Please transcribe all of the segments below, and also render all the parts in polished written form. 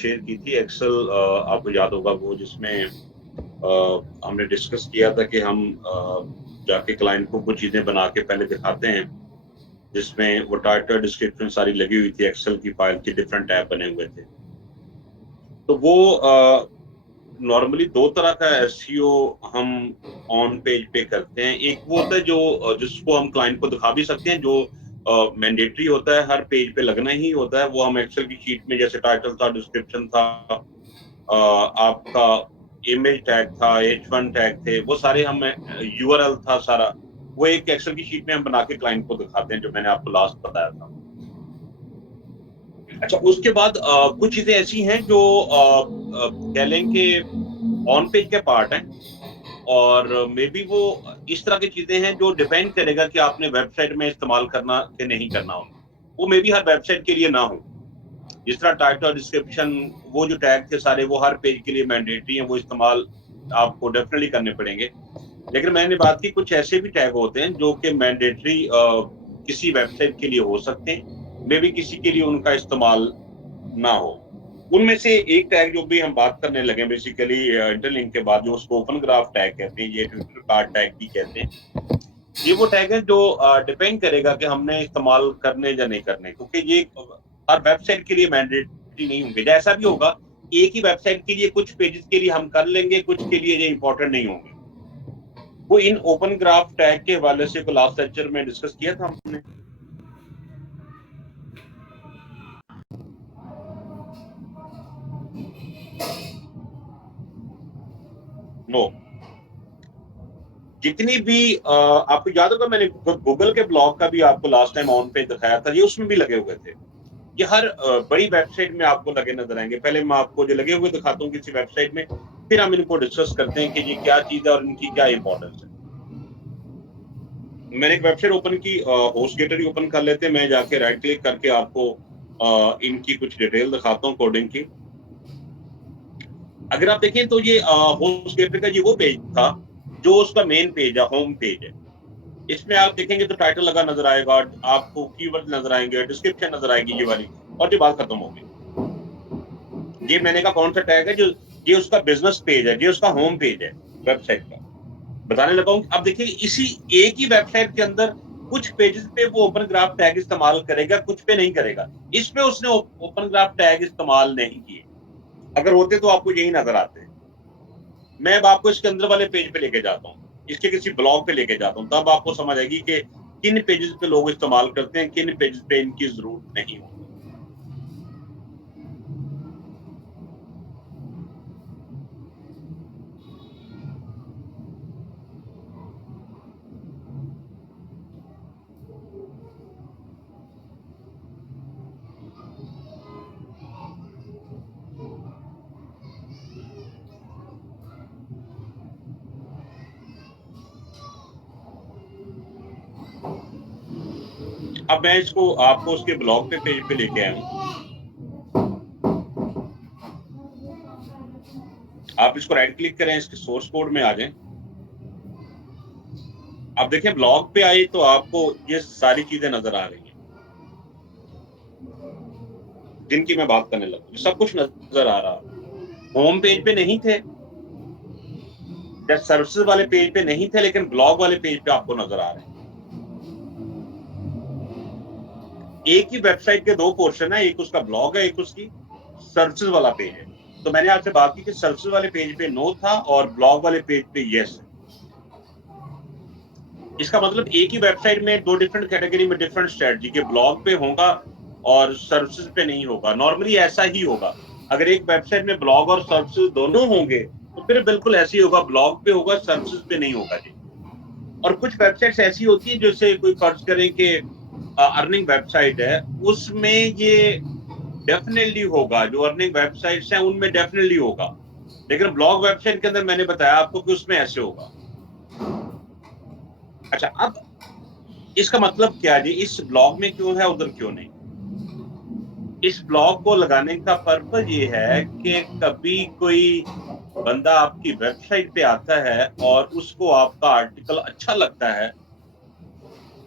Share की थी Excel, आपको याद होगा वो, जिसमें हमने डिस्कस किया था कि हम जाके क्लाइंट को कुछ चीजें बना के पहले दिखाते हैं, जिसमें वो टाइटल डिस्क्रिप्शन सारी लगी हुई थी, एक्सेल की फाइल के डिफरेंट टैब बने हुए थे। तो वो नॉर्मली दो तरह का एसईओ हम ऑन पेज पे करते हैं। एक वो होता है जो जिसको हम क्लाइंट को दिखा भी सकते हैं, जो मैंडेटरी होता है, हर पेज पे लगना ही होता है। वो हम एक्सेल की शीट में, जैसे टाइटल था, डिस्क्रिप्शन था, आपका इमेज टैग था, H1 टैग थे, वो सारे हम, यूआरएल था सारा, वो एक एक्सेल की शीट में हम बना के क्लाइंट को दिखाते हैं, जो मैंने आपको लास्ट बताया था। अच्छा, उसके बाद कुछ चीजें ऐसी हैं जो कह लें कि ऑन पेज के पार्ट हैं, और मे बी वो इस तरह की चीजें हैं जो डिपेंड करेगा कि आपने वेबसाइट में इस्तेमाल करना कि नहीं करना उनको। वो मे बी हर वेबसाइट के लिए ना हो। जिस तरह टाइटल और डिस्क्रिप्शन, वो जो टैग थे सारे, वो हर पेज के लिए मैंडेटरी हैं, वो इस्तेमाल आपको डेफिनेटली करने पड़ेंगे। लेकिन मैंने बात की, कुछ ऐसे भी टैग होते हैं जो कि मैंडेटरी किसी वेबसाइट के लिए हो सकते हैं, मे बी किसी के लिए उनका इस्तेमाल ना हो। उनमें से एक टैग जो भी हम बात करने लगे बेसिकली इंटरलिंक के बाद, जो उसको ओपन ग्राफ टैग कहते हैं, ये ट्विटर कार्ड टैग भी कहते हैं। ये वो टैग है जो डिपेंड करेगा कि हमने इस्तेमाल करने या नहीं करने, क्योंकि ये हर वेबसाइट के लिए मैंडेटरी नहीं होंगे। जैसा भी होगा, एक ही वेबसाइट के लिए कुछ पेजेस के लिए हम कर लेंगे, कुछ के लिए ये इंपॉर्टेंट नहीं होंगे। वो इन ओपन ग्राफ टैग के हवाले से लास्ट लेक्चर में डिस्कस किया था हमने। नो, जितनी भी आपको याद होगा, मैंने गूगल के ब्लॉग का भी आपको लास्ट टाइम ऑन पे दिखाया था, ये उसमें भी लगे हुए थे। ये हर बड़ी वेबसाइट में आपको लगे नजर आएंगे। पहले मैं आपको जो लगे हुए दिखाता हूँ किसी वेबसाइट में, फिर हम इनको डिस्कस करते हैं कि ये क्या चीज है और इनकी क्या इंपॉर्टेंस है। मैंने एक वेबसाइट ओपन की, होस्टगेटर ही ओपन कर लेते हैं। मैं जाके राइट क्लिक करके आपको इनकी कुछ डिटेल दिखाता हूँ कोडिंग की। अगर आप देखें तो ये होस्टगेटर का ये वो पेज था जो उसका मेन पेज है, होम पेज है। इसमें आप देखेंगे तो टाइटल लगा नजर आएगा, आपको कीवर्ड नजर आएंगे, डिस्क्रिप्शन नजर आएगी ये वाली, और ये बात खत्म हो गई। ये मैंने का कौन सा टैग है, जो ये उसका बिजनेस पेज है, ये उसका होम पेज है वेबसाइट का। बताने लगा हूं, अब देखिए इसी एक ही वेबसाइट के अंदर कुछ पेजेस पे वो ओपन ग्राफ टैग इस्तेमाल करेगा, कुछ पे नहीं करेगा। इस पे उसने ओपन ग्राफ टैग इस्तेमाल नहीं किए। अगर होते तो आपको यही नजर आते। मैं अब आपको इसके अंदर वाले पेज पे लेके जाता हूँ, इसके किसी ब्लॉग पे लेके जाता हूँ, तब आपको समझ आएगी कि किन पेजेस पे लोग इस्तेमाल करते हैं, किन पेजेस पे इनकी जरूरत नहीं होती। अब मैं इसको आपको उसके ब्लॉग पे पेज पे लेके आया हूँ। आप इसको राइट क्लिक करें, इसके सोर्स कोड में आ जाएं। अब देखिए ब्लॉग पे आई तो आपको ये सारी चीजें नजर आ रही हैं जिनकी मैं बात करने लगा, सब कुछ नजर आ रहा। होम पेज पे नहीं थे, या सर्विसेज वाले पेज पे नहीं थे, लेकिन ब्लॉग वाले पेज पे आपको नजर आ रहे हैं। एक ही वेबसाइट के दो पोर्शन है, एक उसका ब्लॉग है, एक उसकी सर्विसेज वाला पेज है। तो मैंने आपसे बात की कि सर्विसेज वाले पेज पे नो था और ब्लॉग वाले पेज पे यस है। इसका मतलब एक ही वेबसाइट में दो डिफरेंट कैटेगरी में डिफरेंट स्ट्रेटजी के ब्लॉग पे होगा और सर्विसेज पे नहीं होगा। नॉर्मली ऐसा ही होगा। अगर एक वेबसाइट में ब्लॉग और सर्विसेज दोनों होंगे तो फिर बिल्कुल ऐसे ही होगा, ब्लॉग पे होगा, सर्विसेज पे नहीं होगा जी। और कुछ वेबसाइट्स ऐसी होती है, जैसे कोई फर्ज करें कि अर्निंग वेबसाइट है, उसमें ये डेफिनेटली होगा। जो अर्निंग वेबसाइट्स हैं उनमें डेफिनेटली होगा, लेकिन ब्लॉग वेबसाइट के अंदर मैंने बताया आपको कि उसमें ऐसे होगा। अच्छा, अब इसका मतलब क्या है जी, इस ब्लॉग में क्यों है, उधर क्यों नहीं? इस ब्लॉग को लगाने का पर्पज ये है कि कभी कोई बंदा आपकी वेबसाइट पे आता है और उसको आपका आर्टिकल अच्छा लगता है,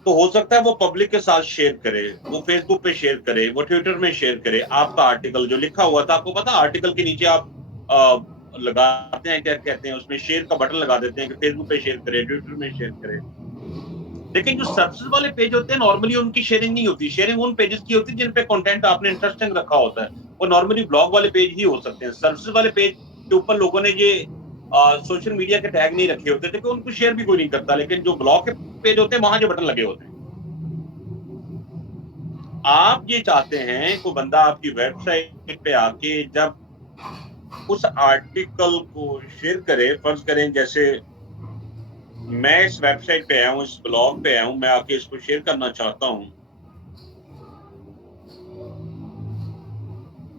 तो हो सकता है वो पब्लिक के साथ शेयर करे, वो फेसबुक पे शेयर करे, वो ट्विटर में शेयर करे। आपका आर्टिकल जो लिखा हुआ था, आपको पता आर्टिकल के नीचे आप लगाते हैं, क्या कहते हैं, उसमें शेयर का बटन लगा देते हैं कि फेसबुक पे शेयर करे, ट्विटर में शेयर करे। लेकिन जो सर्विसेज वाले पेज होते हैं नॉर्मली उनकी शेयरिंग नहीं होती। शेयरिंग उन पेजेस की होती है जिन पे कंटेंट आपने इंटरेस्टिंग रखा होता है। वो नॉर्मली ब्लॉग वाले पेज ही हो सकते हैं। सर्विसेज वाले पेज के ऊपर लोगों ने ये सोशल मीडिया के टैग नहीं रखे होते थे कि उनको शेयर भी कोई नहीं करता। लेकिन जो ब्लॉग के पेज होते हैं वहां जो बटन लगे होते हैं। आप ये चाहते हैं कोई बंदा आपकी वेबसाइट पे आके जब उस आर्टिकल को शेयर करे, फर्ज करें जैसे मैं इस वेबसाइट पे आया हूँ, इस ब्लॉग पे आया हूँ, मैं आके इसको शेयर करना चाहता हूँ,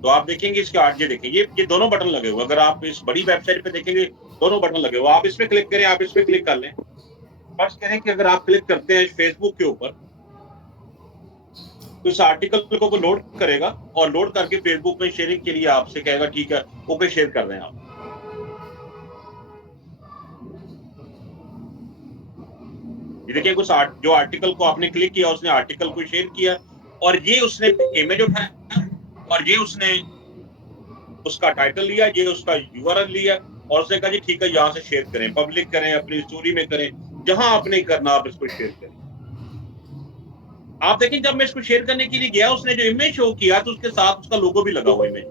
तो आप देखेंगे इसके आगे देखेंगे ये दोनों बटन लगे हुए। अगर आप इस बड़ी वेबसाइट पे देखेंगे दोनों बटन लगे हुए। आप इस पे क्लिक करें, आप इस पे क्लिक कर लें। फर्ज करें कि अगर आप क्लिक करते हैं फेसबुक के ऊपर तो इस आर्टिकल को वो लोड करेगा और लोड करके फेसबुक में शेयरिंग के लिए आपसे कहेगा ठीक है ओके शेयर कर रहे हैं आप। ये देखिए कुछ जो आर्टिकल को आपने क्लिक किया उसने आर्टिकल को शेयर किया और ये उसने इमेज उठाया और ये उसने उसका टाइटल लिया, ये उसका यूआरएल लिया और उसने कहा जी ठीक है यहाँ से शेयर करें, पब्लिक करें, अपनी स्टोरी में करें, जहां आपने करना आप इसको शेयर करें। आप देखें जब मैं इसको शेयर करने के लिए गया उसने जो इमेज शो किया तो उसके साथ उसका लोगो भी लगा हुआ इमेज।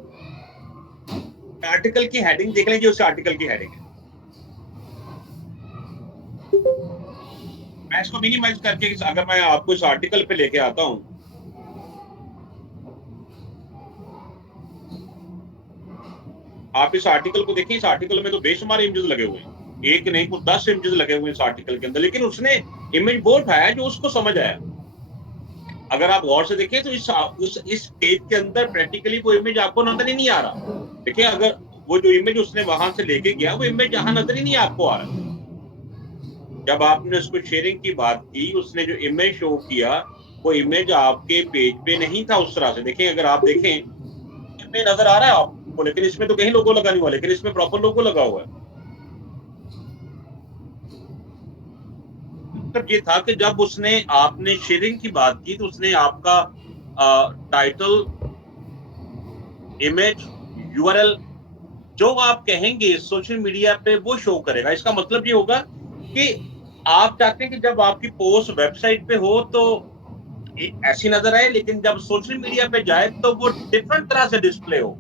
आर्टिकल की हेडिंग देख लीजिए, उस आर्टिकल की हेडिंग है। मैं इसको मिनिमाइज करके अगर मैं आपको इस आर्टिकल पे लेके आता हूं, आप इस आर्टिकल को देखिए। इस आर्टिकल में तो बेशुमार इमेजेस लगे हुए हैं, एक नहीं कुछ 10 इमेजेस लगे हुए हैं इस आर्टिकल के अंदर, लेकिन उसने इमेज वो उठाया जो उसको समझ आया। अगर आप गौर से देखें तो इस पेज के अंदर प्रैक्टिकली वो इमेज आपको नजर ही नहीं आ रहा। देखिए अगर वो जो इमेज उसने वहां से लेके गया वो इमेज यहां नजर ही नहीं आपको आ रहा। जब आपने उसको शेयरिंग की बात की उसने जो इमेज शो किया वो इमेज आपके पेज पे नहीं था उस तरह से। देखिए अगर आप देखें इमेज नजर आ रहा है आपको, लेकिन इसमें तो कहीं लोगो लगा नहीं हुआ, लेकिन इसमें प्रॉपर लोगो लगा हुआ है। मतलब ये था कि जब उसने आपने शेयरिंग की बात की तो उसने आपका टाइटल, इमेज, यूआरएल जो आप कहेंगे सोशल मीडिया पे वो शो करेगा। इसका मतलब ये होगा कि आप चाहते हैं कि जब आपकी पोस्ट वेबसाइट पे हो तो ऐसी नजर आए, लेकिन जब सोशल मीडिया पे जाए तो वो डिफरेंट तरह से डिस्प्ले हो।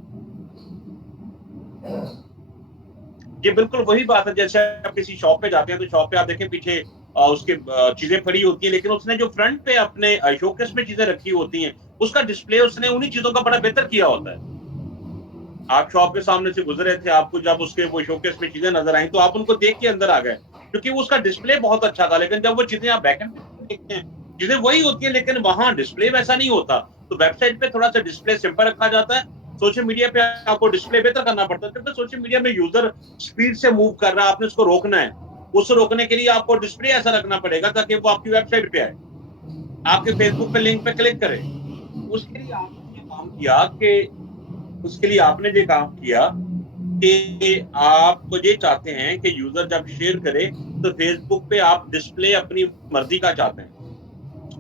ये बिल्कुल वही बात है जैसे आप किसी शॉप पे जाते हैं तो शॉप पे आप देखें पीछे उसके चीजें पड़ी होती है, लेकिन उसने जो फ्रंट पे अपने शोकेस में चीजें रखी होती हैं उसका डिस्प्ले उसने उन्हीं चीजों का बड़ा बेहतर किया होता है। आप शॉप के सामने से गुजरे थे, आपको जब उसके वो शोकेस में चीजें नजर आई तो आप उनको देख के अंदर आ गए क्योंकि उसका डिस्प्ले बहुत अच्छा था। लेकिन जब वो चीजें आप बैकएंड पे देखते हैं चीजें वही होती है लेकिन वहां डिस्प्ले वैसा नहीं होता। तो वेबसाइट पे थोड़ा सा डिस्प्ले सिंपल रखा जाता है, सोशल मीडिया पे आपको डिस्प्ले बेहतर करना पड़ता है क्योंकि सोशल मीडिया में यूजर स्पीड से मूव कर रहा है, आपने उसको रोकना है। उस रोकने के लिए आपको डिस्प्ले ऐसा रखना पड़ेगा ताकि वो आपकी वेबसाइट पे आए, आपके फेसबुक पे लिंक पे क्लिक करे। उसके लिए आपने ये काम किया कि उसके लिए आपने ये काम किया कि आप ये चाहते हैं कि यूजर जब शेयर करे तो फेसबुक पे आप डिस्प्ले अपनी मर्जी का चाहते हैं।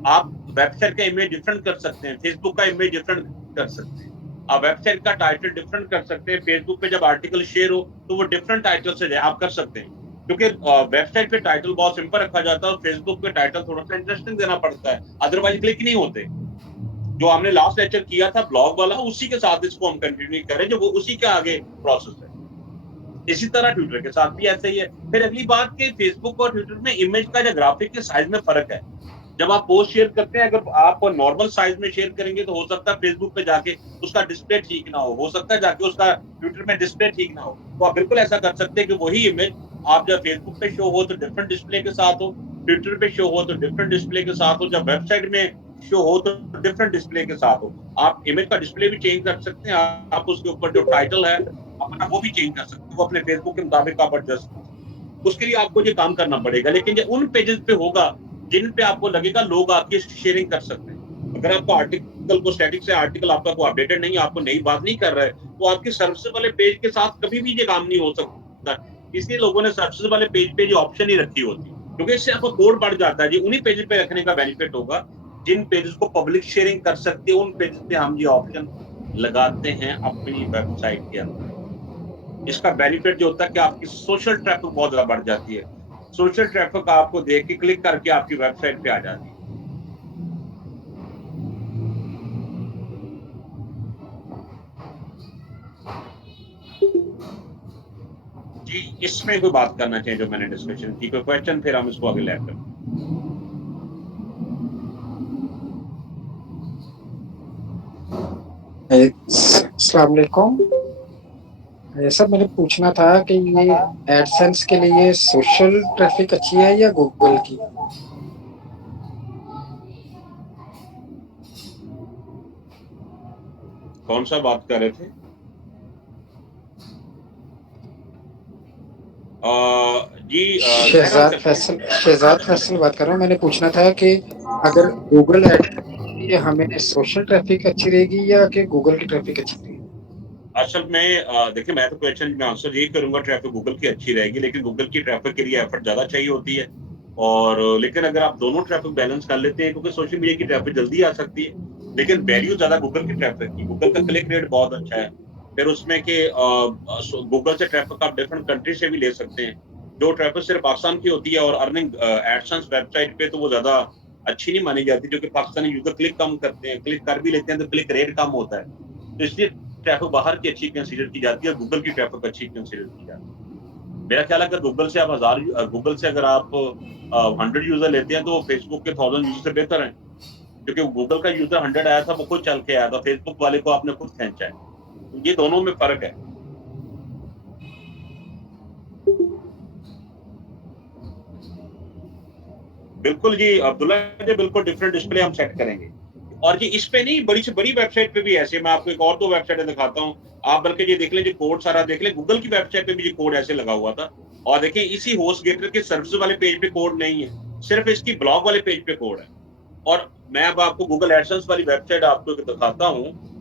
आप वेबसाइट का इमेज डिफरेंट कर सकते हैं, फेसबुक का इमेज डिफरेंट कर सकते हैं, आप वेबसाइट का टाइटल डिफरेंट कर सकते हैं। फेसबुक पे जब आर्टिकल शेयर हो तो वो डिफरेंट टाइटल से आप कर सकते हैं क्योंकि वेबसाइट पे टाइटल बहुत सिंपल रखा जाता है और फेसबुक पे टाइटल थोड़ा सा इंटरेस्टिंग देना पड़ता है, अदरवाइज क्लिक नहीं होते। जो हमने लास्ट लेक्चर किया था ब्लॉग वाला उसी के साथ इसको हम कंटिन्यू करें, जो वो उसी के आगे प्रोसेस है। इसी तरह ट्विटर के साथ भी ऐसा ही है। फिर अगली बात कि फेसबुक और ट्विटर में इमेज का या ग्राफिक के साइज में फर्क है। जब आप पोस्ट शेयर करते हैं अगर आप नॉर्मल साइज में शेयर करेंगे तो हो सकता है फेसबुक पे जाके उसका डिस्प्ले ठीक ना हो सकता है जाके उसका ट्विटर में डिस्प्ले ठीक ना हो। तो आप बिल्कुल ऐसा कर सकते हैं कि वही इमेज आप जब फेसबुक पे शो हो तो डिफरेंट डिस्प्ले के साथ हो, ट्विटर पे शो हो तो डिफरेंट डिस्प्ले के साथ हो, जब वेबसाइट में शो हो तो डिफरेंट डिस्प्ले के साथ हो। आप इमेज का डिस्प्ले भी चेंज कर सकते हैं, आप उसके ऊपर जो टाइटल है अपना वो भी चेंज कर सकते हैं, वो अपने फेसबुक के मुताबिक आप एडजस्ट कर सकते हैं। उसके लिए आपको ये काम करना पड़ेगा, लेकिन ये उन पेजेस पे होगा जिन पे आपको लगेगा लोग आपकी शेयरिंग कर सकते हैं। अगर आपको आर्टिकल को स्टैटिक से आर्टिकल आपका को अपडेटेड नहीं, आपको नई बात नहीं कर रहा है तो आपके सर्विसेज वाले पेज के साथ कभी भी ये काम नहीं हो सकता। इसलिए लोगों ने सर्विसेज वाले पेज पे ये ऑप्शन ही रखी होती है। क्योंकि इससे आपका कोड बढ़ जाता है जी। उन्हीं पेजेस पे रखने का बेनिफिट होगा जिन पेजेस को पब्लिक शेयरिंग कर सकते हैं, उन पेजेस पे हम ये ऑप्शन लगाते हैं अपनी वेबसाइट के अंदर। इसका बेनिफिट जो होता है कि आपकी सोशल ट्रैफिक बहुत ज़्यादा बढ़ जाती है। सोशल ट्रैफिक आपको देख के क्लिक करके आपकी वेबसाइट पे आ जाती है। जी, इसमें कोई बात करना चाहिए जो मैंने डिस्कशन की, कोई क्वेश्चन फिर हम इसको आगे ले कर। अस्सलाम वालेकुम। ये सब मैंने पूछना था कि ये एडसेंस के लिए सोशल ट्रैफिक अच्छी है या गूगल की? कौन सा बात कर रहे थे? जी ज़ाहिर शहजाद आंसर। फैसल शहजाद फैसल बात कर रहा हूँ। मैंने पूछना था कि अगर गूगल एड के लिए हमें सोशल ट्रैफिक अच्छी रहेगी या कि गूगल की ट्रैफिक अच्छी रहेगी? असल में देखिए, मैं तो क्वेश्चन में आंसर यही करूंगा, ट्रैफिक गूगल की अच्छी रहेगी, लेकिन गूगल की ट्रैफिक के लिए एफर्ट ज़्यादा चाहिए होती है। और लेकिन अगर आप दोनों ट्रैफिक बैलेंस कर लेते हैं, क्योंकि सोशल मीडिया की ट्रैफिक जल्दी आ सकती है, लेकिन वैल्यू ज़्यादा गूगल की ट्रैफिक की। गूगल का क्लिक रेट बहुत अच्छा है। फिर उसमें कि गूगल से ट्रैफिक आप डिफरेंट कंट्री से भी ले सकते हैं। जो ट्रैफिक सिर्फ पाकिस्तान की होती है और अर्निंग एडसेंस वेबसाइट पे तो वो ज़्यादा अच्छी नहीं मानी जाती, क्योंकि पाकिस्तानी यूज़र क्लिक कम करते हैं, क्लिक कर भी लेते हैं तो क्लिक रेट कम होता है। तो इसलिए ट्रैफिक बाहर की अच्छी कंसीडर की जाती है, गूगल की ट्रैफिक अच्छी कंसीडर की जाती है। मेरा ख्याल है अगर गूगल से अगर आप 100 यूज़र लेते हैं तो फेसबुक के 1000 यूज़र से बेहतर हैं। क्योंकि गूगल का यूज़र 100 आया था, वो खुद चल के आया था, फेसबुक वाले को आपने खुद खींचा है। तो ये दोनों में फ़र्क है। बिल्कुल जी, अब्दुल्ला जी, बिल्कुल डिफरेंट डिस्प्ले हम सेट करेंगे। और जी इस पे नहीं, बड़ी से बड़ी वेबसाइट पे भी ऐसे, मैं आपको एक और 2 वेबसाइटें दिखाता हूँ। आप बल्कि ये देख लें, जो कोड सारा देख लें, गूगल की वेबसाइट पे भी ये कोड ऐसे लगा हुआ था। और देखिए इसी होस्टगेटर के सर्विसेज़ वाले पेज पे कोड नहीं है, सिर्फ़ इसकी ब्लॉग वाले पेज पे कोड है। और मैं अब आपको गूगल एडसेंस वाली वेबसाइट आपको एक दिखाता हूँ।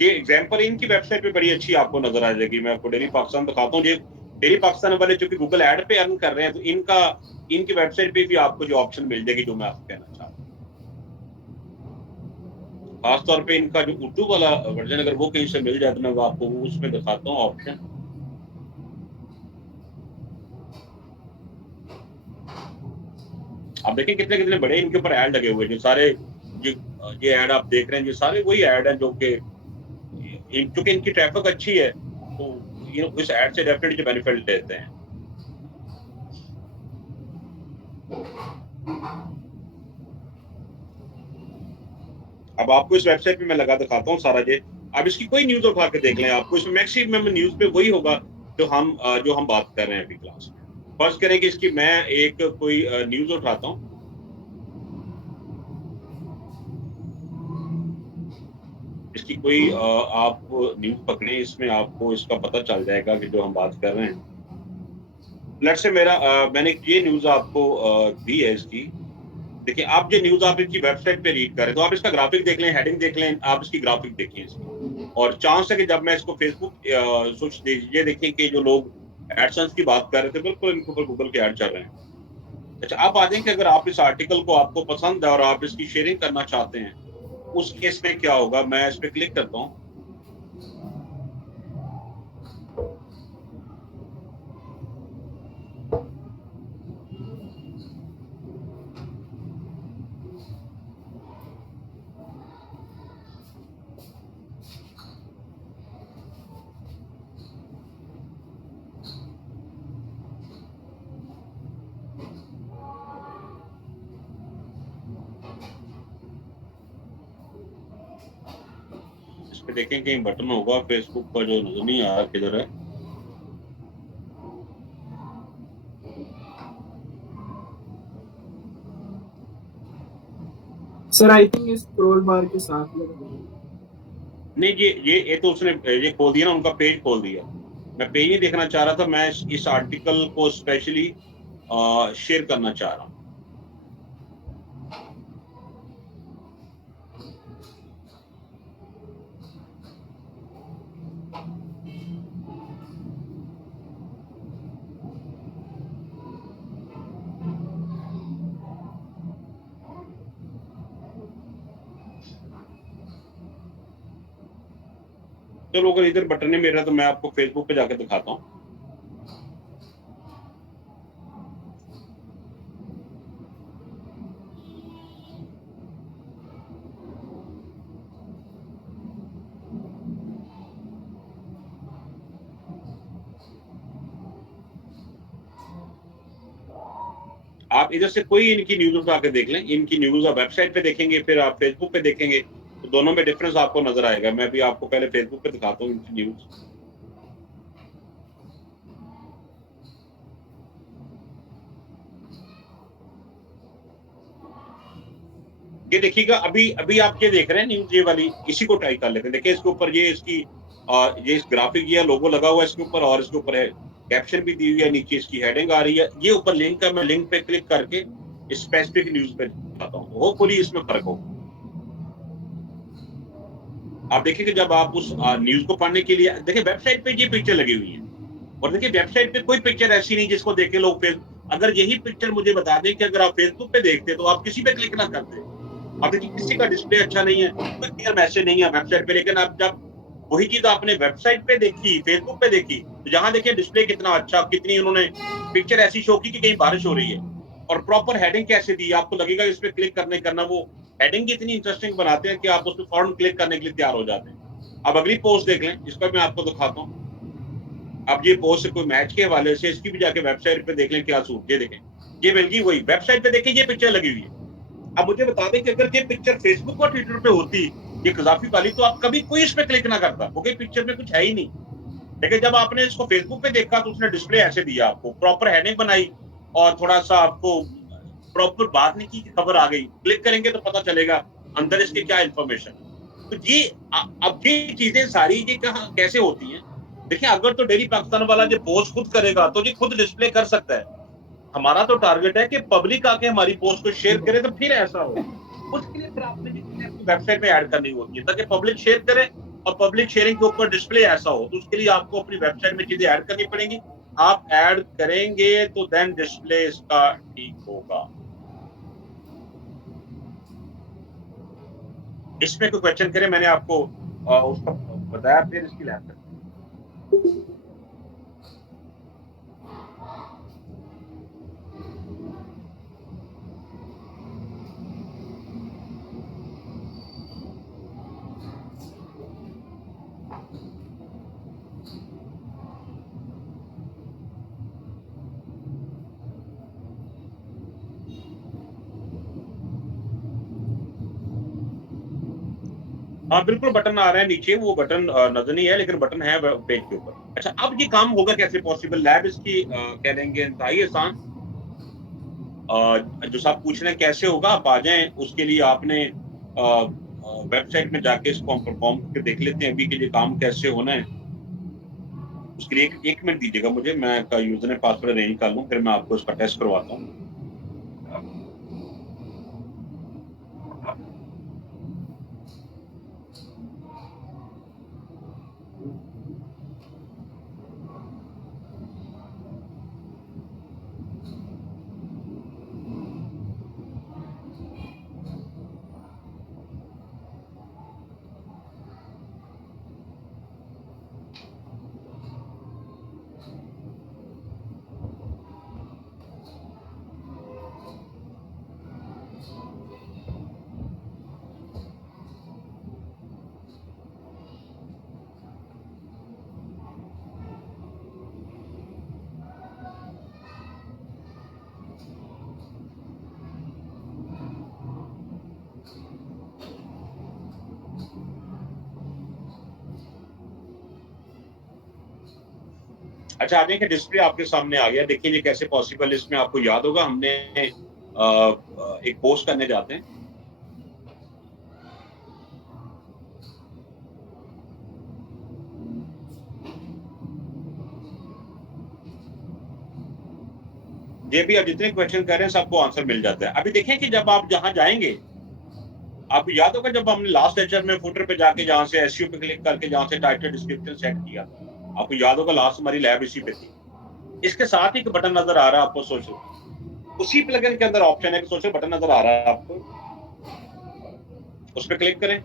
ये एग्जाम्पल इनकी वेबसाइट पे बड़ी अच्छी आपको नज़र आ जाएगी। मैं आपको डेली पाकिस्तान दिखाता हूँ। ये डेली पाकिस्तान वाले चूँकि गूगल ऐड पे अर्न कर रहे हैं, तो इनकी वेबसाइट पे भी आपको जो ऑप्शन मिल जाएगी, जो मैं आपको कहना चाह रहा हूँ। खास तौर पे इनका जो उर्दू वाला वर्ज़न, अगर वो कहीं से मिल जाए तो मैं वो आपको वो उसमें दिखाता हूँ ऑप्शन। आप देखें कितने-कितने बड़े इनके ऊपर ऐड लगे हुए हैं। जो सारे ये ऐड आप देख रहे हैं, ये सारे वही ऐड हैं जो कि क्योंकि इनकी ट्रैफिक अच्छी है, तो ये इस ऐड से डेफिनेटली बेनिफिट लेते हैं। अब आपको इस वेबसाइट पे मैं लगा दिखाता हूँ सारा ये। आप इसकी कोई न्यूज़ उठा के देख लें, आपको इसमें मैक्सिमम न्यूज़ पे वही होगा जो हम बात कर रहे हैं अभी क्लास में। फर्ज़ करें कि इसकी मैं एक कोई न्यूज़ उठाता हूँ। इसकी कोई आप न्यूज़ पकड़ें, इसमें आपको इसका पता चल जाएगा कि जो हम बात कर रहे हैं। लेट्स से मैंने ये न्यूज़ आपको दी है इसकी। देखिए, आप ये न्यूज़ आप इसकी वेबसाइट पे रीड करें, तो आप इसका ग्राफ़िक देख लें, हेडिंग देख लें, आप इसकी ग्राफ़िक देखें इसकी। और चांस है कि जब मैं इसको फेसबुक ये देखें कि जो लोग एडसेंस की बात कर रहे थे, बिल्कुल इनके ऊपर गूगल के ऐड चल रहे हैं। अच्छा, आप आ जाएँ कि अगर आप इस आर्टिकल को आपको पसंद है और आप इसकी शेयरिंग करना चाहते हैं, उस केस में क्या होगा? मैं इस पे क्लिक करता हूँ। इस पे देखें कहीं बटन होगा फेसबुक का, जो नज़र नहीं आ रहा किधर है। सर आई थिंक इस स्क्रॉल बार के साथ लगा हुआ है। नहीं, ये तो उसने ये खोल दिया ना, उनका पेज खोल दिया। मैं पेज नहीं देखना चाह रहा था, मैं इस आर्टिकल को स्पेशली शेयर करना चाह रहा हूँ। चलो अगर इधर बटन नहीं मिल रहा तो मैं आपको फेसबुक पे जाके दिखाता हूँ। आप इधर से कोई इनकी न्यूज़ उठा के देख लें, इनकी न्यूज़ आप वेबसाइट पे देखेंगे, फिर आप फेसबुक पे देखेंगे, तो दोनों में डिफरेंस आपको नज़र आएगा। मैं अभी आपको पहले फेसबुक पे दिखाता हूँ इनकी न्यूज़। ये देखिएगा, अभी आप ये देख रहे हैं न्यूज़, ये वाली, इसी को ट्राई कर लेते हैं। देखिए इसके ऊपर ये इसकी ये इस ग्राफिक ये लोगो लगा हुआ है इसके ऊपर, और इसके ऊपर है कैप्शन भी दी हुई है, नीचे इसकी हेडिंग आ रही है। ये ऊपर लिंक है, मैं लिंक पे क्लिक करके स्पेसिफिक न्यूज़ पे जाता हूँ, होपफुली इसमें फ़र्क होगा। आप देखिए कि जब आप उस न्यूज़ को पढ़ने के लिए देखिए, वेबसाइट पे ये पिक्चर लगी हुई है, और देखिए वेबसाइट पे कोई पिक्चर ऐसी नहीं जिसको देख के लोग फेस अगर यही पिक्चर मुझे बता दें कि अगर आप फेसबुक पे देखते तो आप किसी पे क्लिक ना करते। अब देखिए किसी का डिस्प्ले अच्छा नहीं है, कोई क्लियर मैसेज नहीं है वेबसाइट पे, लेकिन आप जब वही चीज़ आपने वेबसाइट पे देखी, फेसबुक पे देखी, तो जहाँ देखिए डिस्प्ले कितना अच्छा, कितनी उन्होंने पिक्चर ऐसी शो की कि कहीं बारिश हो रही है, और प्रॉपर हेडिंग कैसे दी, आपको लगेगा इस पे क्लिक करने करना, वो हेडिंग इतनी इंटरेस्टिंग बनाते हैं कि आप उसपे फौरन क्लिक करने के लिए तैयार हो जाते हैं। अब अगली पोस्ट देख लें, इसका मैं आपको दिखाता हूँ। अब ये पोस्ट कोई मैच के हवाले से, इसकी भी जाके वेबसाइट पे देख लें क्या सूट, ये देखें, ये बल्कि वही वेबसाइट पे देखें, ये पिक्चर लगी हुई है। अब मुझे बता दें कि अगर ये पिक्चर फेसबुक और ट्विटर पे होती, ये कज़ाफ़ी वाली, तो आप कभी कोई इस पे क्लिक ना करता, क्योंकि पिक्चर में कुछ है ही नहीं। लेकिन जब आपने इसको फेसबुक पे देखा तो उसने डिस्प्ले ऐसे दिया आपको, प्रॉपर हेडिंग बनाई, और थोड़ा-सा आपको प्रॉपर बात नहीं की कि खबर आ गई। क्लिक करेंगे तो पता चलेगा अंदर इसके क्या इन्फॉर्मेशन है। तो ये अब ये चीज़ें सारी ये कहाँ कैसे होती हैं? देखिए अगर तो डेली पाकिस्तान वाला जो पोस्ट खुद करेगा, तो ये खुद डिस्प्ले कर सकता है। हमारा तो टारगेट है कि पब्लिक आके हमारी पोस्ट को शेयर करे, तो फिर ऐसा हो। उसके लिए फिर आपने ये चीज़ें अपनी वेबसाइट में ऐड करनी होती है, ताकि पब्लिक शेयर करे, और पब्लिक शेयरिंग के ऊपर डिस्प्ले ऐसा हो। तो उसके लिए आपको अपनी वेबसाइट में चीज़ें ऐड करनी पड़ेंगी। आप ऐड करेंगे तो देन डिस्प्ले इसका ठीक होगा। इसमें कोई क्वेश्चन करें, मैंने आपको उसका बताया, फिर इसकी लैब करते हैं। हाँ, बिल्कुल बटन आ रहा है नीचे, वो बटन नज़र नहीं है, लेकिन बटन है पेज के ऊपर। अच्छा, अब ये काम होगा कैसे पॉसिबल? लैब इसकी कह लेंगे इंतहाई आसान। जो साहब पूछ रहे हैं कैसे होगा, आप आ जाएँ, उसके लिए आपने वेबसाइट में जाके इसको हम परफ़ॉर्म करके देख लेते हैं अभी कि ये काम कैसे होना है। उसके लिए 1 मिनट दीजिएगा मुझे, मैं आपका यूज़र नेम पासवर्ड अरेंज कर लूँ, फिर मैं आपको इसका टेस्ट करवाता हूँ। अच्छा, आप देखिए डिस्प्ले आपके सामने आ गया। देखिए ये कैसे पॉसिबल, इसमें आपको याद होगा हमने एक पोस्ट करने जाते हैं। ये भी आप जितने क्वेश्चन कर रहे हैं सबको आंसर मिल जाता है। अभी देखें कि जब आप जहां जाएंगे, आपको याद होगा जब हमने लास्ट लेक्चर में फुटर पे जाके जहां से एसईओ पे क्लिक करके जहां से टाइटल डिस्क्रिप्शन सेट किया था, आपको याद होगा लास्ट हमारी लैब इसी पे थी। इसके साथ ही एक बटन नजर आ रहा है आपको सोशल, उसी प्लगइन के अंदर ऑप्शन है कि सोशल बटन नजर आ रहा है आपको, उस पर क्लिक करें।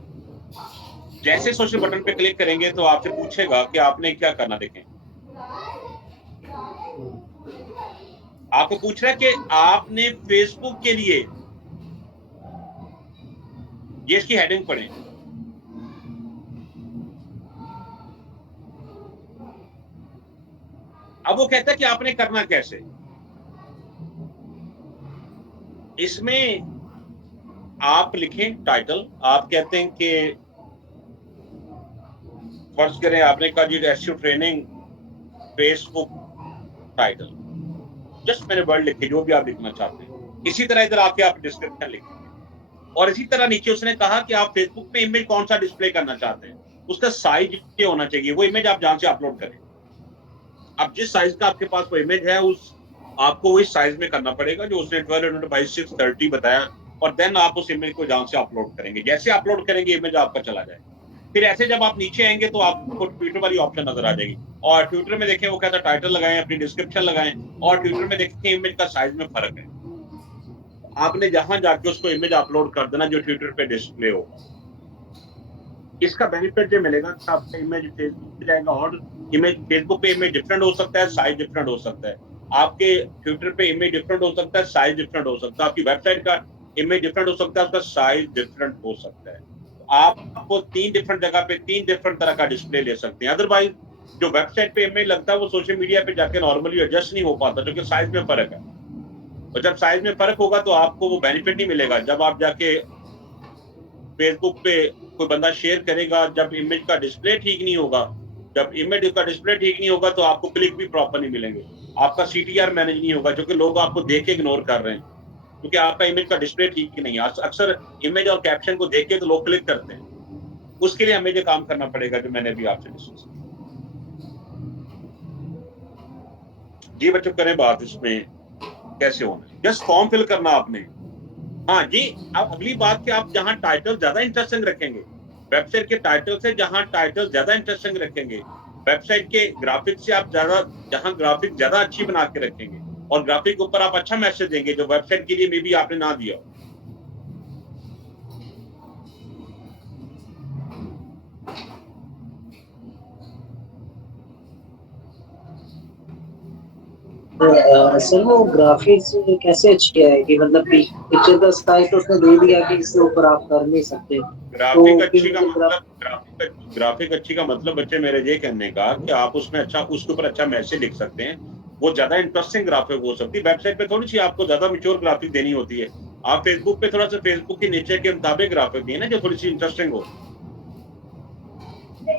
जैसे सोशल बटन पे क्लिक करेंगे तो आपसे पूछेगा कि आपने क्या करना। देखें आपको पूछ रहा है कि आपने फेसबुक के लिए, ये इसकी हेडिंग पढ़ें। अब वो कहता है कि आपने करना कैसे। इसमें आप लिखें टाइटल, आप कहते हैं कि फर्ज करें आपने कहा जी SEO training Facebook title, just मैंने वर्ड लिखे जो भी आप लिखना चाहते हैं। इसी तरह इधर आके आप डिस्क्रिप्शन लिखेंगे और इसी तरह नीचे उसने कहा कि आप फेसबुक पे इमेज कौन सा डिस्प्ले करना चाहते हैं, उसका साइज ये होना चाहिए, वो इमेज आप जहां से अपलोड करें। अब जिस साइज का आपके पास वो इमेज है उस आपको इस साइज में करना पड़ेगा जो उसने 1200 बाई 630 बताया, और देन आप उस इमेज को जहां से अपलोड करेंगे, जैसे अपलोड करेंगे इमेज आपका चला जाएगा। फिर ऐसे जब आप नीचे आएंगे तो आपको ट्विटर वाली ऑप्शन नजर आ जाएगी, और ट्विटर में देखें वो कहता है टाइटल लगाएं, अपनी डिस्क्रिप्शन लगाएं, और ट्विटर में देखें इमेज का साइज में फर्क है। आपने जहां जाके उसको इमेज अपलोड कर देना जो ट्विटर पे डिस्प्ले होगा। इसका बेनिफिट जो मिलेगा कि आपका इमेज फेसबुक पे जाएगा, और इमेज फेसबुक पे इमेज डिफरेंट हो सकता है, साइज डिफरेंट हो सकता है, आपके ट्विटर पे इमेज डिफरेंट हो सकता है, साइज डिफरेंट हो सकता है, आपकी वेबसाइट का इमेज डिफरेंट हो सकता है, उसका साइज डिफरेंट हो सकता है। आपको 3 डिफरेंट जगह पे 3 डिफरेंट तरह का डिस्प्ले ले सकते हैं। अदरवाइज जो वेबसाइट पे इमेज लगता है वो सोशल मीडिया पे जाके नॉर्मली एडजस्ट नहीं हो पाता, क्योंकि साइज में फर्क है। और जब साइज में फर्क होगा तो आपको वो बेनिफिट नहीं मिलेगा। जब आप जाके फेसबुक पे कोई बंदा शेयर करेगा, जब इमेज का डिस्प्ले ठीक नहीं होगा, जब इमेज का डिस्प्ले ठीक नहीं होगा तो आपको क्लिक भी प्रॉपर नहीं मिलेंगे, आपका सीटीआर मैनेज नहीं होगा, क्योंकि लोग आपको देख के इग्नोर कर रहे हैं, क्योंकि आपका इमेज का डिस्प्ले ठीक नहीं है। अक्सर इमेज और कैप्शन को देख के तो लोग क्लिक करते हैं। उसके लिए हमें जो काम करना पड़ेगा जो मैंने भी आपसे डिस्कस किया। जी बच्चों करें बात इसमें कैसे होना है। जस्ट फॉर्म फिल करना आपने। हाँ जी, अब अगली बात कि आप जहां टाइटल ज्यादा इंटरेस्टिंग रखेंगे, वेबसाइट के टाइटल से जहां टाइटल ज्यादा इंटरेस्टिंग रखेंगे, वेबसाइट के ग्राफिक से आप ज्यादा, जहां ग्राफिक ज्यादा अच्छी बना के रखेंगे और ग्राफिक के ऊपर आप अच्छा मैसेज देंगे जो वेबसाइट के लिए मे बी आपने ना दिया हो। सर वो ग्राफिक्स कैसे अच्छी आएगी, मतलब पिक्चर का स्टाइल तो उसने दे दिया कि इसके ऊपर आप कर नहीं सकते, तो ग्राफिक फिर अच्छी का मुझे मतलब, ग्राफिक अच्छी का मतलब बच्चे मेरे ये कहने का कि आप उसमें अच्छा, उसके ऊपर अच्छा मैसेज लिख सकते हैं, वो ज्यादा इंटरेस्टिंग ग्राफिक हो सकती है। वेबसाइट पे थोड़ी सी आपको ज्यादा मिच्योर ग्राफिक देनी होती है, आप फेसबुक पे थोड़ा सा फेसबुक के नेचर के मुताबिक ग्राफिक दिए ना जो थोड़ी सी इंटरेस्टिंग हो। तो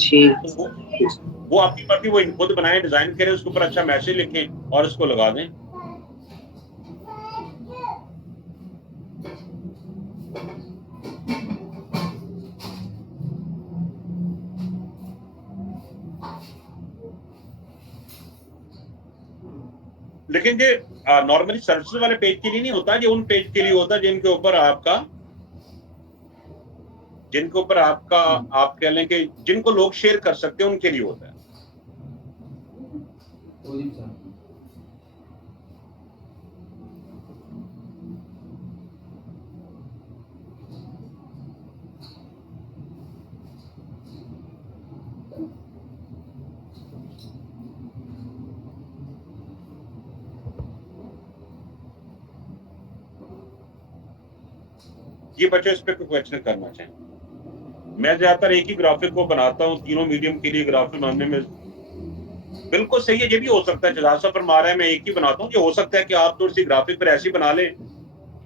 ठीक। वो आपकी मर्जी, वो खुद बनाए, डिजाइन करें, उसके ऊपर अच्छा मैसेज लिखें और उसको लगा दें। लेकिन ये नॉर्मली सर्विसेज वाले पेज के लिए नहीं होता, ये उन पेज के लिए होता है जिनके ऊपर आपका आप कह लें कि जिनको लोग शेयर कर सकते हैं उनके लिए होता है। ये बच्चे इस पे कोई क्वेश्चन करना चाहें। मैं ज्यादातर एक ही ग्राफिक को बनाता हूँ तीनों मीडियम के लिए, ग्राफिक बनाने में बिल्कुल सही है। ये भी हो सकता है जहां पर मारा है मैं एक ही बनाता हूँ, ये हो सकता है कि आप थोड़ी सी ग्राफिक पर ऐसी बना लें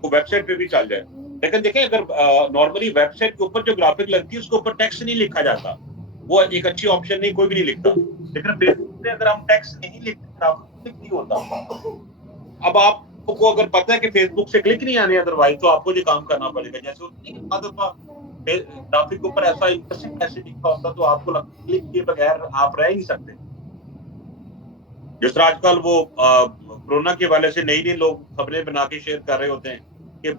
वो वेबसाइट पे भी चल जाए। लेकिन देखें अगर नॉर्मली वेबसाइट के ऊपर जो ग्राफिक लगती है उसके ऊपर टेक्स्ट नहीं लिखा जाता, वो एक अच्छी ऑप्शन नहीं, कोई भी नहीं लिखता। लेकिन फेसबुक पे अगर हम टेक्स्ट नहीं लिखते, ग्राफिक नहीं होता। अब आपको अगर पता है कि फेसबुक से क्लिक नहीं आने अदरवाइज, तो आपको ये काम करना पड़ेगा। जैसे ग्राफिक के ऊपर ऐसा इंटरेस्टिंग मैसेज लिखा होता तो आपको लगता क्लिक किए बगैर आप रह ही नहीं सकते। जिस तरह आजकल वो कोरोना के हवाले से नई नई लोग खबरें बना के शेयर कर रहे होते हैं कि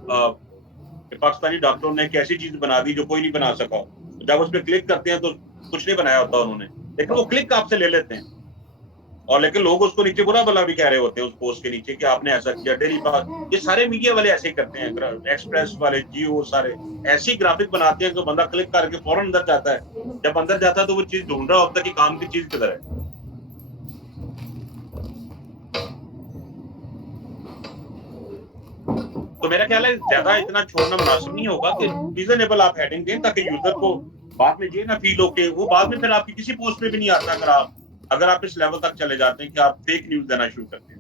पाकिस्तानी डॉक्टरों ने एक ऐसी चीज बना दी जो कोई नहीं बना सका। जब उस पर क्लिक करते हैं तो कुछ नहीं बनाया होता उन्होंने, लेकिन वो क्लिक आपसे ले लेते हैं। और लेकिन लोग उसको नीचे बुरा भला भी कह रहे होते हैं उस पोस्ट के नीचे कि आपने ऐसा किया। डेली पास, ये सारे मीडिया वाले ऐसे ही करते हैं, एक्सप्रेस वाले, जियो, सारे ऐसी ग्राफिक बनाते हैं कि बंदा क्लिक करके फौरन अंदर जाता है। जब अंदर जाता है तो वो चीज ढूंढ रहा होता है कि काम की चीज किधर है। तो मेरा ख्याल है ज्यादा इतना छोड़ना मुनासिब नहीं होगा कि रीजनेबल आप हेडिंग दें, ताकि यूजर को बाद में ये ना फील हो के वो बाद में फिर आपकी किसी पोस्ट में भी नहीं आता। अगर आप इस लेवल तक चले जाते हैं कि आप फेक न्यूज देना शुरू करते हैं।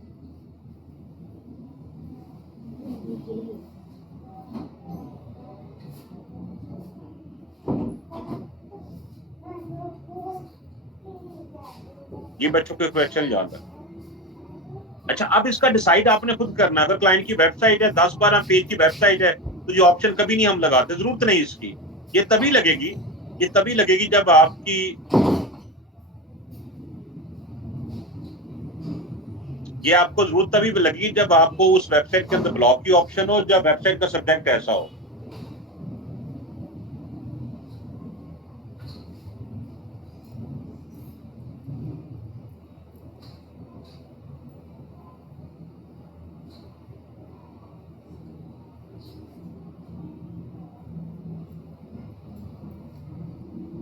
ये बच्चों के क्वेश्चन याद है। अच्छा, अब इसका डिसाइड आपने खुद करना है। अगर क्लाइंट की वेबसाइट है, 10-12 पेज की वेबसाइट है, तो ये ऑप्शन कभी नहीं हम लगाते, जरूरत नहीं इसकी। ये तभी लगेगी जब आपकी ये आपको जरूरत तभी लगेगी जब आपको उस वेबसाइट के अंदर ब्लॉक की ऑप्शन हो, जब वेबसाइट का सब्जेक्ट ऐसा हो।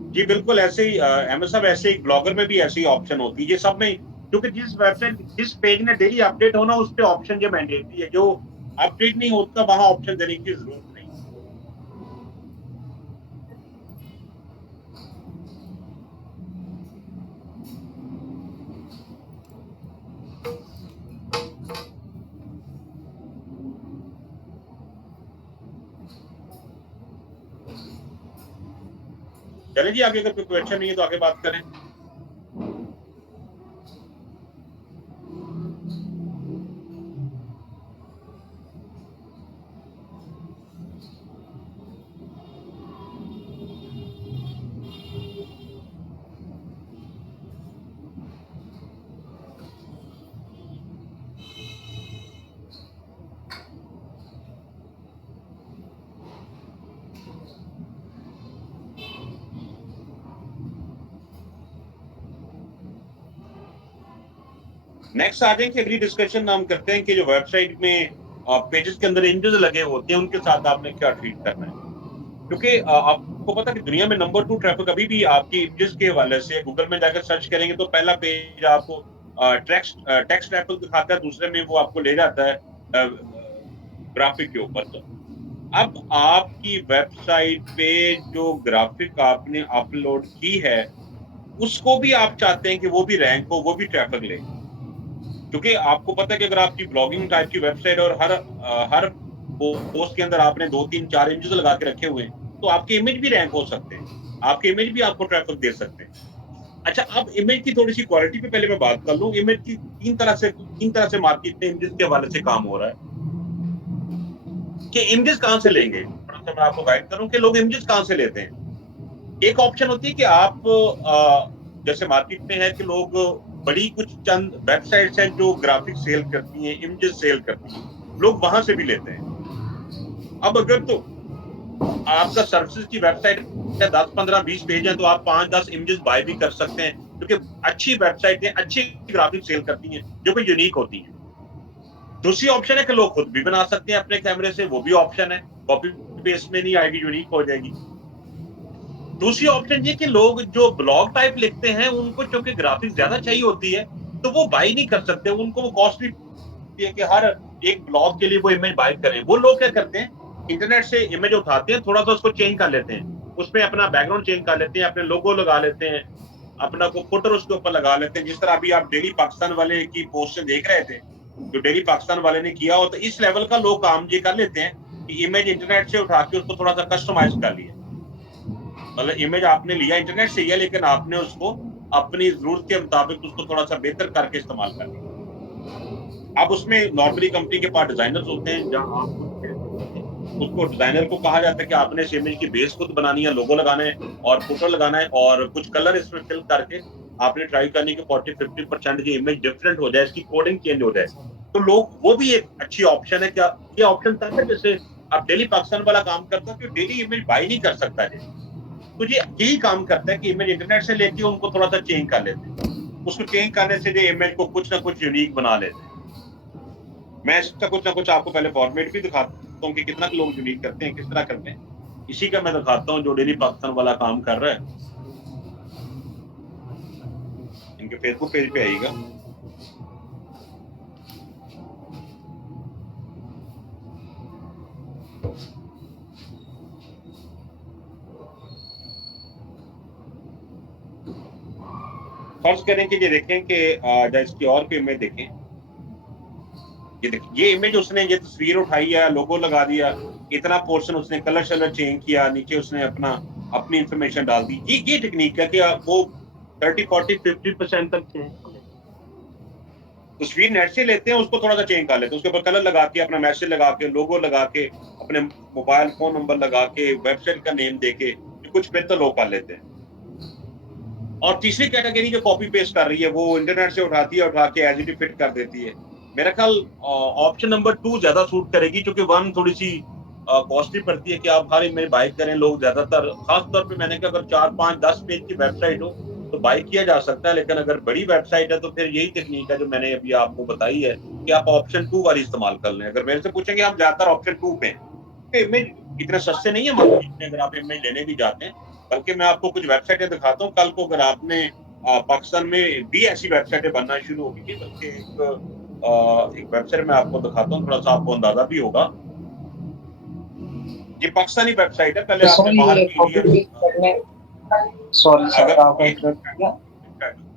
जी बिल्कुल ऐसे ही एमएस साहब, ऐसे ही ब्लॉगर में भी ऐसी ऑप्शन होती है। ये सब में, क्योंकि जिस पेज में डेली अपडेट होना उस पे ऑप्शन ये मैंडेटरी है। जो अपडेट नहीं होता वहां ऑप्शन देने की जरूरत नहीं। चले जी आगे, अगर कोई क्वेश्चन नहीं है तो आगे बात करें। नेक्स्ट आ जाए कि अगली डिस्कशन हम करते हैं कि जो वेबसाइट में पेजेस के अंदर इमेजेस लगे होते हैं उनके साथ आपने क्या ट्रीट करना है। क्योंकि आपको पता है कि दुनिया में नंबर 2 ट्रैफिक अभी भी आपकी इमेजेस के हवाले से, गूगल में जाकर सर्च करेंगे तो पहला पेज आपको टेक्स्ट ट्रैफिक दिखाता है, दूसरे में वो आपको ले जाता है ग्राफिक के ऊपर। तो अब आपकी वेबसाइट पे जो ग्राफिक आपने अपलोड की है उसको भी आप चाहते हैं कि वो भी रैंक हो, वो भी ट्रैफिक ले। क्योंकि आपको पता है कि अगर आपकी ब्लॉगिंग टाइप की वेबसाइट और हर पोस्ट के अंदर आपने 2-3-4 इमेजेस लगा के रखे हुए हैं, तो आपके इमेज भी रैंक हो सकते हैं, आपके इमेज भी आपको ट्रैफिक दे सकते हैं। अच्छा, अब इमेज की थोड़ी सी क्वालिटी पे पहले मैं बात कर लूं। इमेज की तीन तरह से मार्केट में इमेजेस के हवाले से काम हो रहा है कि इमेजेस कहां से लेंगे। थोड़ा सा मैं आपको गाइड करूं कि लोग इमेजेस कहां से लेते हैं। एक ऑप्शन होती है कि आप जैसे मार्केट में है कि लोग बड़ी कुछ चंद वेबसाइट्स हैं जो ग्राफिक सेल करती हैं, इमेजेस सेल करती हैं, लोग वहां से भी लेते हैं। अब अगर तो आपका सर्विसेज की वेबसाइट 10-15-20 पेज है तो आप 5-10 इमेजेस बाय भी कर सकते हैं, क्योंकि अच्छी वेबसाइटें अच्छी ग्राफिक सेल करती हैं जो कि यूनिक होती हैं। दूसरी ऑप्शन है कि लोग खुद भी बना सकते हैं अपने कैमरे से, वो भी ऑप्शन है, कॉपी पेस्ट में नहीं आएगी, यूनिक हो जाएगी। दूसरी ऑप्शन ये कि लोग जो ब्लॉग टाइप लिखते हैं उनको चूंकि ग्राफिक्स ज्यादा चाहिए होती है तो वो बाई नहीं कर सकते, उनको वो कॉस्टली है कि हर एक ब्लॉग के लिए वो इमेज बाय करें। वो लोग क्या करते हैं, इंटरनेट से इमेज उठाते हैं, थोड़ा सा उसको चेंज कर लेते हैं, उसमें अपना बैकग्राउंड चेंज कर लेते हैं, अपने लोगो लगा लेते हैं, अपना को फुटर उसके ऊपर लगा लेते हैं। जिस तरह अभी आप डेली पाकिस्तान वाले की पोस्ट से देख रहे थे, जो डेली पाकिस्तान वाले ने किया हो, तो इस लेवल का लोग काम ये कर लेते हैं कि इमेज इंटरनेट से उठा के उसको थोड़ा सा कस्टमाइज कर लिया। मतलब इमेज आपने लिया इंटरनेट से ही है, लेकिन आपने उसको अपनी जरूरत के मुताबिक उसको थोड़ा सा बेहतर करके इस्तेमाल कर लिया। अब उसमें नॉर्मली कंपनी के पास डिजाइनर्स होते हैं, जहां आप उसको डिजाइनर को कहा जाता है कि आपने इस इमेज की बेस खुद बनानी है, लोगो लगाना है और फुटर लगाना है और कुछ कलर इसमें फिल करके आपने ट्राई करने के 40-50% की इमेज डिफरेंट हो जाए, इसकी कोडिंग चेंज हो जाए, तो लोग वो भी एक अच्छी ऑप्शन है। क्या ये ऑप्शन था ना, जैसे आप डेली पाकिस्तान वाला काम करता है तो डेली इमेज बाई नहीं कर सकता है, तो ये यही काम करता है कि इमेज इंटरनेट से लेके उनको थोड़ा सा चेंज कर लेते हैं, उसको चेंज करने से जो इमेज को कुछ ना कुछ यूनिक बना लेते हैं। मैं इसका कुछ ना कुछ आपको पहले फॉर्मेट भी दिखाता हूँ कि कितना लोग यूनिक करते हैं, किस तरह करते हैं, इसी का मैं दिखाता हूँ जो डेली पाकिस्तान वाला काम कर रहा है। इनके फेसबुक पेज पे आइएगा, फर्ज करें कि ये देखें कि इसकी और भी इमेज देखें, ये देखिए, ये इमेज उसने ये तस्वीर उठाई है, लोगो लगा दिया, इतना पोर्शन उसने कलर शलर चेंज किया, नीचे उसने अपनी इंफॉर्मेशन डाल दी। ये टेक्निक है कि वो 30-40-50% तक चेंज कर लेते हैं। तस्वीर नेट से लेते हैं, उसको थोड़ा सा चेंज कर लेते हैं, उसके ऊपर कलर लगा के, अपना मैसेज लगा के, लोगो लगा के, अपने मोबाइल फोन नंबर लगा के, वेबसाइट का नेम दे के कुछ बेहतर लोग कर लेते हैं। और तीसरी कैटेगरी जो कॉपी पेस्ट कर रही है, वो इंटरनेट से उठाती है, उठा के एज इट इज फिट कर देती है। मेरा ख्याल ऑप्शन नंबर 2 ज्यादा सूट करेगी, क्योंकि 1 थोड़ी सी कॉस्टली पड़ती है कि आप हर इमेज बाई करें। लोग ज्यादातर, खास तौर पे मैंने कहा, अगर 4-5-10 पेज की वेबसाइट हो तो बाई किया जा सकता है, लेकिन अगर बड़ी वेबसाइट है तो फिर यही टेक्निक है जो मैंने अभी आपको बताई है कि आप ऑप्शन 2 वाली इस्तेमाल कर लें। अगर मेरे से पूछेंगे, हम ज्यादातर ऑप्शन 2 पे हैं। इमेज इतने सस्ते नहीं है मार्केट में अगर आप इमेज लेने भी जाते हैं, बल्कि मैं आपको कुछ वेबसाइटें दिखाता हूँ। कल को अगर आपने पाकिस्तान में भी ऐसी वेबसाइटें बनना शुरू होगी थी, बल्कि एक वेबसाइट मैं आपको दिखाता हूँ, थोड़ा सा आपको अंदाजा भी होगा। ये पाकिस्तानी वेबसाइट है, पहले आपने सॉरी, बाहर ये की कॉपी इंडियन, पेस्ट करने, सॉरी सर अगर आपको ये इंटरप्ट किया।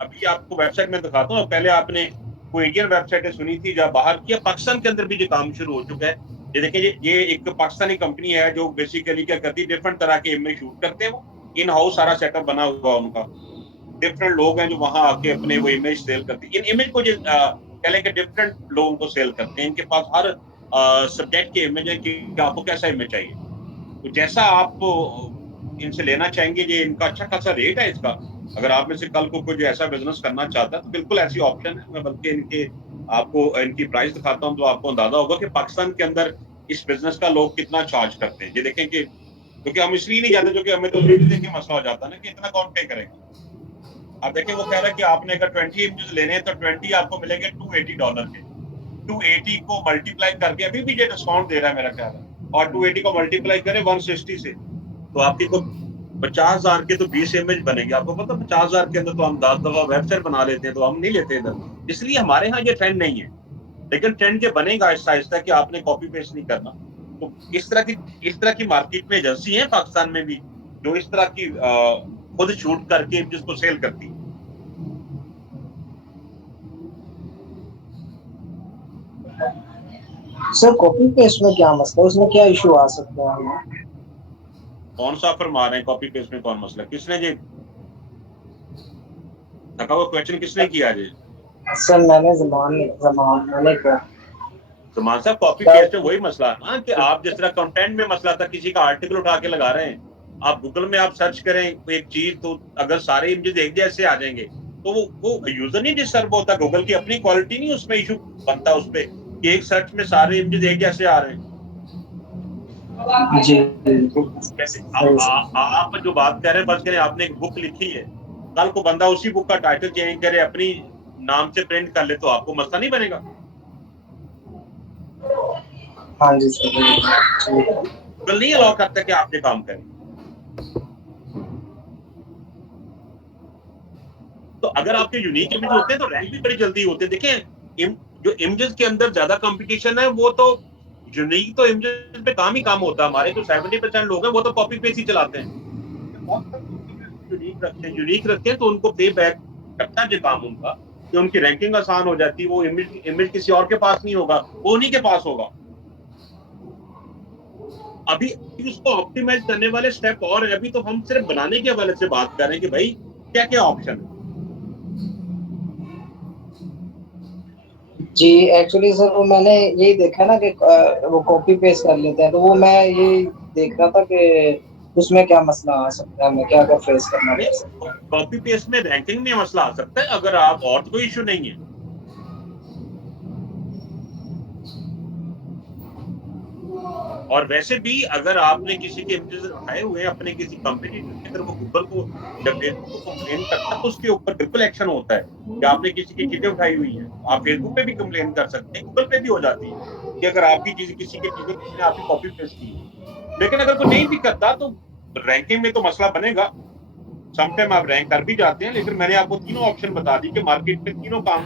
अभी आपको वेबसाइट में दिखाता हूँ। पहले आपने कोई इंडियन वेबसाइटें सुनी थी, जब बाहर किया, पाकिस्तान के अंदर भी ये काम शुरू हो चुका है। ये देखिए, ये एक पाकिस्तानी कंपनी है जो बेसिकली क्या करती है, डिफरेंट तरह के इमेज शूट करते हैं। वो इन हाउस सारा सेटअप बना हुआ उनका, डिफरेंट लोग हैं जो वहां आके अपने वो इमेज सेल करते हैं। इन इमेज को जो कह लें कि डिफरेंट लोगों को सेल करते हैं। इनके पास हर सब्जेक्ट के इमेज है कि आपको कैसा इमेज चाहिए, तो जैसा आप इनसे लेना चाहेंगे। ये इनका अच्छा खासा रेट है इसका। अगर आप में से कल को कुछ ऐसा बिजनेस करना चाहता है तो बिल्कुल ऐसी ऑप्शन है। मैं बल्कि इनके आपको इनकी प्राइस दिखाता हूँ, तो आपको अंदाजा होगा कि पाकिस्तान के अंदर इस बिजनेस का लोग कितना चार्ज करते हैं। ये देखें कि, क्योंकि हम इसलिए नहीं जाते, क्योंकि हमें तो रेट देख के मसला हो जाता है ना कि इतना कौन पे करेगा। आप देखें, वो कह रहा है कि आपने अगर 20 इमेज लेने हैं तो 20 आपको मिलेंगे $280 के। 280 को मल्टीप्लाई करके, अभी भी ये डिस्काउंट दे रहा है मेरा ख्याल है, और 280 को मल्टीप्लाई करें 160 से, तो आपकी को 50,000 के तो 20 इमेज बनेंगे। आपको पता, 50,000 के अंदर तो हम 10 दफा वेबसाइट बना लेते हैं, तो हम नहीं लेते इधर। इसलिए हमारे यहाँ ये ट्रेंड नहीं है, लेकिन ट्रेंड ये बनेगा आहिस्ता आहिस्ता कि आपने कॉपी पेस्ट नहीं करना। तो इस तरह की मार्केट में एजेंसी है पाकिस्तान में भी, जो इस तरह की खुद शूट करके इमेज को सेल करती है। सर कॉपी पेस्ट में क्या मसला है, उसमें क्या इशू आ सकते हैं हमें? कौन सा फरमा रहे हैं कॉपी पेस्ट में कौन मसला, किसने ये थका हुआ क्वेश्चन किसने किया जी? सर मैंने जमान जमान मैंने क्या तो मान साहब, कॉपी पेस्ट में वही मसला है ना कि आप जिस तरह कंटेंट में मसला था, किसी का आर्टिकल उठा के लगा रहे हैं, आप गूगल में आप सर्च करें एक चीज, तो अगर सारे इमेजेस एक जैसे आ जाएंगे तो वो यूजर नहीं डिस्टर्ब होता। गूगल की अपनी क्वालिटी नहीं उसमें इशू बनता उस पर कि एक सर्च में सारे इमेजेस एक जैसे आ रहे हैं। जी जैसे सही सर। आप जो बात कर रहे हैं, बस करें आपने एक बुक लिखी है, कल को बंदा उसी बुक का टाइटल चेंज करे, अपनी नाम से प्रिंट कर ले, तो आपको मसला नहीं बनेगा। हाँ जी सर, ठीक है। गूगल नहीं अलाउ करता कि आप ये काम करें। तो अगर आपके यूनिक इमेज होते हैं तो रैंक भी बड़ी जल्दी होते हैं। देखें, जो इमेजेस के अंदर ज्यादा कंपटीशन है, वो तो यूनिक तो इमेजेस पे काम ही काम होता है। हमारे जो 70% लोग हैं वो तो कॉपी पेस्ट ही चलाते हैं। बहुत कम लोग यूनिक रखते हैं तो उनको पे बैक करता है जो काम उनका, कि उनकी रैंकिंग आसान हो जाती है। वो इमेज किसी और के पास नहीं होगा, वो उन्हीं के पास होगा। अभी उसको ऑप्टिमाइज करने वाले स्टेप और है। अभी तो हम सिर्फ बनाने के हवाले से बात कर रहे हैं कि भाई क्या क्या ऑप्शन है। जी एक्चुअली सर वो मैंने यही देखा ना कि वो कॉपी पेस्ट कर लेते हैं, तो वो मैं यही देख रहा था कि उसमें क्या मसला आ सकता है, हमें क्या क्या फेस करना नहीं, पड़ सकता है? कॉपी पेस्ट में रैंकिंग में मसला आ सकता है, अगर आप, और तो कोई इश्यू नहीं है। और वैसे भी अगर आपने किसी के इमेजेस उठाए हुए हैं अपने किसी कंपनी, अगर वो गूगल को या फेसबुक को कंप्लेन करता है तो उसके ऊपर बिल्कुल एक्शन होता है कि आपने किसी की चीजें उठाई हुई हैं। आप फेसबुक पे भी कंप्लेन कर सकते हैं, गूगल पे भी हो जाती है कि अगर आपकी चीज, किसी की चीजें किसी ने आपकी कॉपी पेस्ट की है। लेकिन अगर कोई नहीं भी करता तो रैंकिंग में तो मसला बनेगा। समटाइम आप रैंक कर भी जाते हैं, लेकिन मैंने आपको तीनों ऑप्शन बता दी कि मार्केट में तीनों काम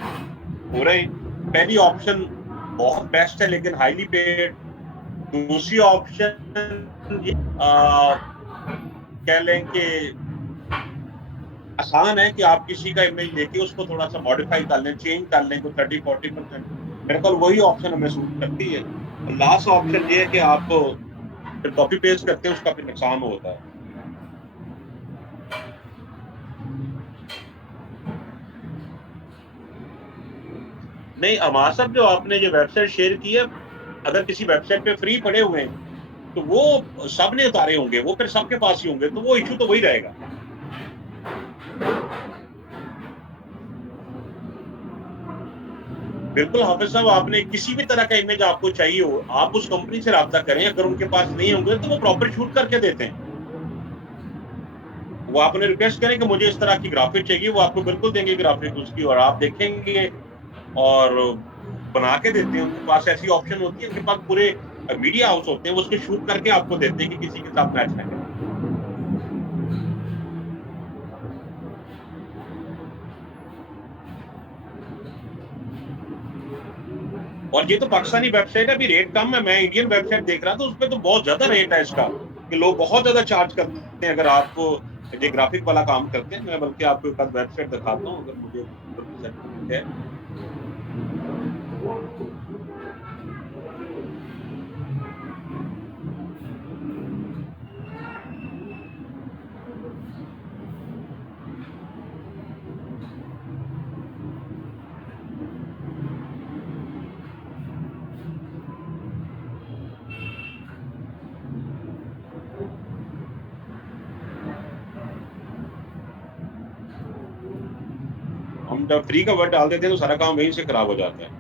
हो रहे हैं। पहली ऑप्शन बहुत बेस्ट है लेकिन हाईली पेड। दूसरी ऑप्शन ये कह लें कि आसान है कि आप किसी का इमेज लेके उसको थोड़ा सा मॉडिफाई कर लें, चेंज कर लें, कोई 30-40%। मेरे ख्याल वही ऑप्शन हमें सूट करती है। लास्ट ऑप्शन ये है कि आप फिर कॉपी पेस्ट करते हैं, उसका फिर नुकसान होता है। नहीं, अमार साहब, जो आपने जो वेबसाइट शेयर की है, अगर किसी वेबसाइट पे फ्री पड़े हुए हैं तो वो सबने उतारे होंगे, वो फिर सबके पास ही होंगे, तो वो इशू तो वही रहेगा। बिल्कुल हाफिज साहब, आपने किसी भी तरह का इमेज आपको चाहिए हो, आप उस कंपनी से राब्ता करें। अगर उनके पास नहीं होंगे तो वो प्रॉपर शूट करके देते हैं। वो आपने रिक्वेस्ट करें कि मुझे इस तरह की ग्राफिक चाहिए, वो आपको बिल्कुल देंगे ग्राफिक उसकी, और आप देखेंगे और बना के देते हैं। उनके पास ऐसी ऑप्शन होती है, उनके पास पूरे मीडिया हाउस होते हैं, वो उसके शूट करके आपको देते हैं कि किसी के साथ मैच ना करे। और ये तो पाकिस्तानी वेबसाइट है, अभी रेट कम है। मैं इंडियन वेबसाइट देख रहा था, उसपे तो बहुत ज्यादा रेट है इसका, कि लोग बहुत ज्यादा चार्ज करते हैं अगर आपको ये ग्राफिक वाला काम करते हैं। मैं बल्कि आपको एक वेबसाइट दिखाता हूँ, अगर मुझे गूगल की सर्टिफिकेट है। हम जब फ्री का वर्ड डाल देते हैं तो सारा काम वहीं से खराब हो जाता है।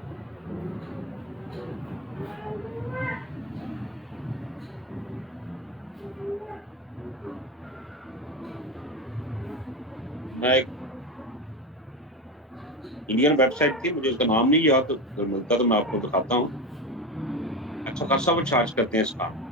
मैं एक इंडियन वेबसाइट थी, मुझे उसका नाम नहीं याद, तो अगर मिलता तो मैं आपको दिखाता हूँ। अच्छा खासा वो चार्ज करते हैं इस काम।